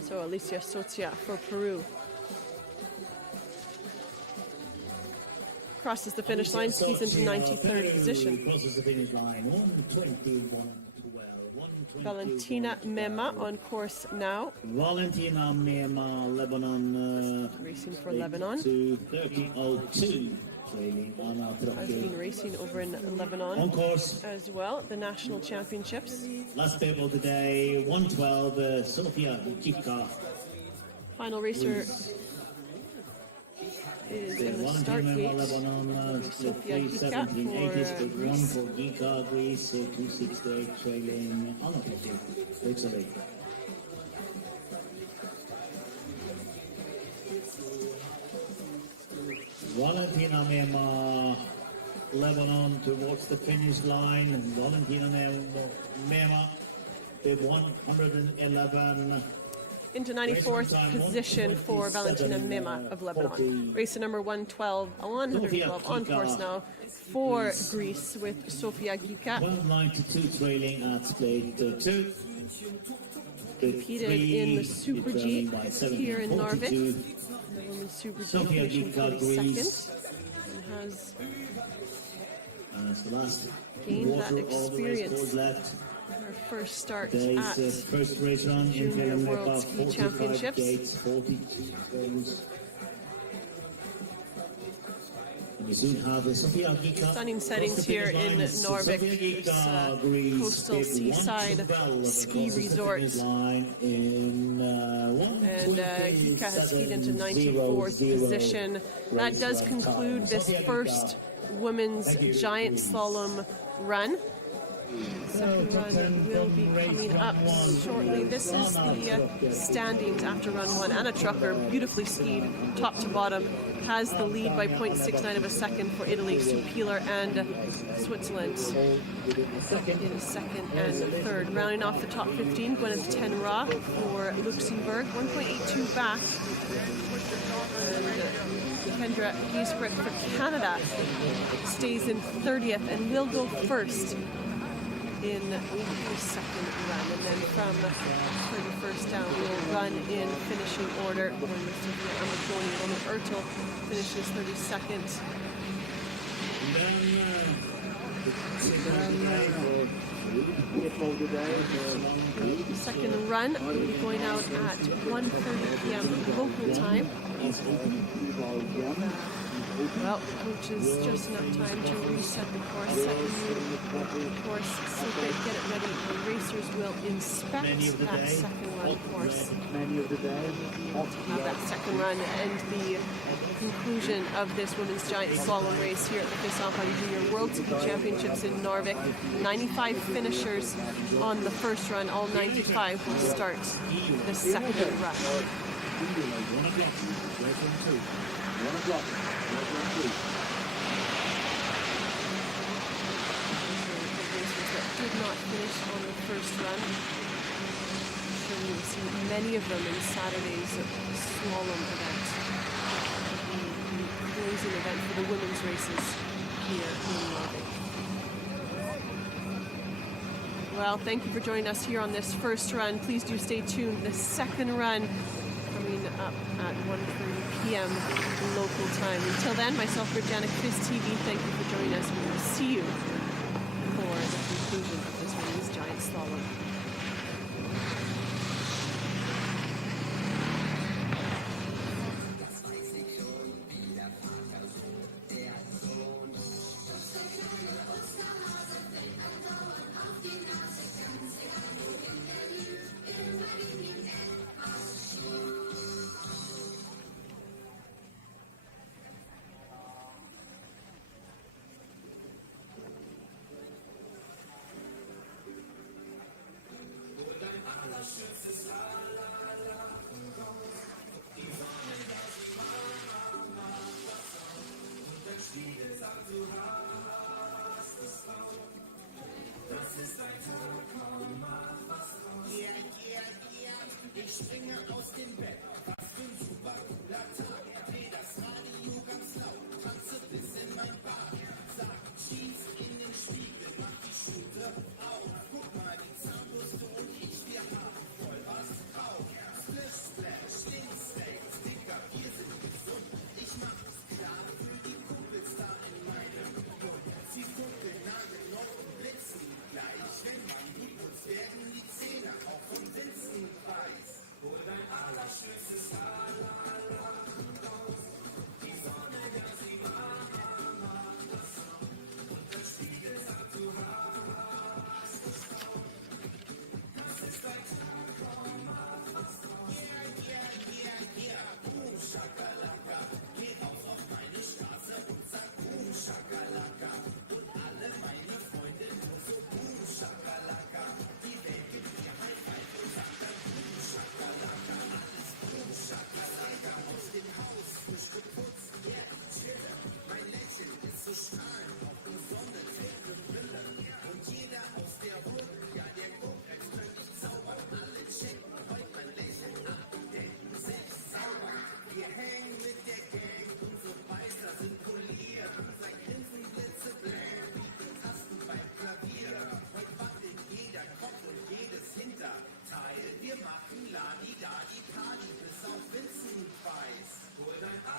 So Alicia Socia for Peru. Crosses the finish line, skis into 93rd position. Crosses the finish line, 1:21.12. Valentina Mema on course now, Valentina Mema, Lebanon. racing for Lebanon. To 13:02. Trailing on our Has been racing over in On Lebanon course. as well, the national championships. Last bit of the day, 1:12. Sofia Kika. Final racer is in the start gate. Sofia Kika for Greece. For Gika, Greece, 2:68, trailing on the 50. Looks at it. Valentina Mema, Lebanon towards the finish line. Valentina Mema, bib 111. Into 94th position for Valentina Mema of Lebanon. Racer number 112 on course now for Greece with Sofia Gika. 192 trailing at split 2. Competed in the Super G here in Narvik. The women's Super G Sofia finishing Gika, 42nd Greece. and has That's the last gained that quarter, all the race experience. course left. Her first start Today's at first race run in Junior Venezuela, World Ski 45 Championships. gates, 42 turns. And we soon have Sofia Gika. Stunning across settings the here finish in line. Narvik, Sofia this Gika, Greece, coastal bib seaside 112 ski crosses the resort. finish line in And Gika has skied into 94th position. That does conclude this first women's giant slalom run. Second run will be coming up shortly. This is the standings after run one. Anna Trucker, beautifully skied top to bottom, has the lead by 0.69 of a second for Italy, Sue Peeler and Switzerland in second and third. Rounding off the top 15, Gwyneth Tenra for Luxembourg, 1.82 back. And Kendra Giesbrecht for Canada stays in 30th and will go first in the second run, and then from 31st down we'll run in finishing order when Sophia Amagoni and Roman Ertel finishes 32nd. Second run will be going out at 1:30 p.m. local time. Well, which is just enough time to reset the course, set the course, so they get it ready. The racers will inspect that second run course that second run and the conclusion of this women's giant slalom race here at the FIS Alpine Junior World Ski Championships in Narvik. 95 finishers on the first run. All 95 will start the second run. Did not finish on the first run. I'm sure we will see many of them in Saturday's slalom event. The closing event for the women's races here in Narvik. Well, thank you for joining us here on this first run. Please do stay tuned. The second run coming up at 1:30 p.m. local time. Until then, myself, Bridget, FIS TV, thank you for joining us. We will see you for the conclusion of this women's giant slalom.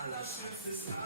Allerschönstes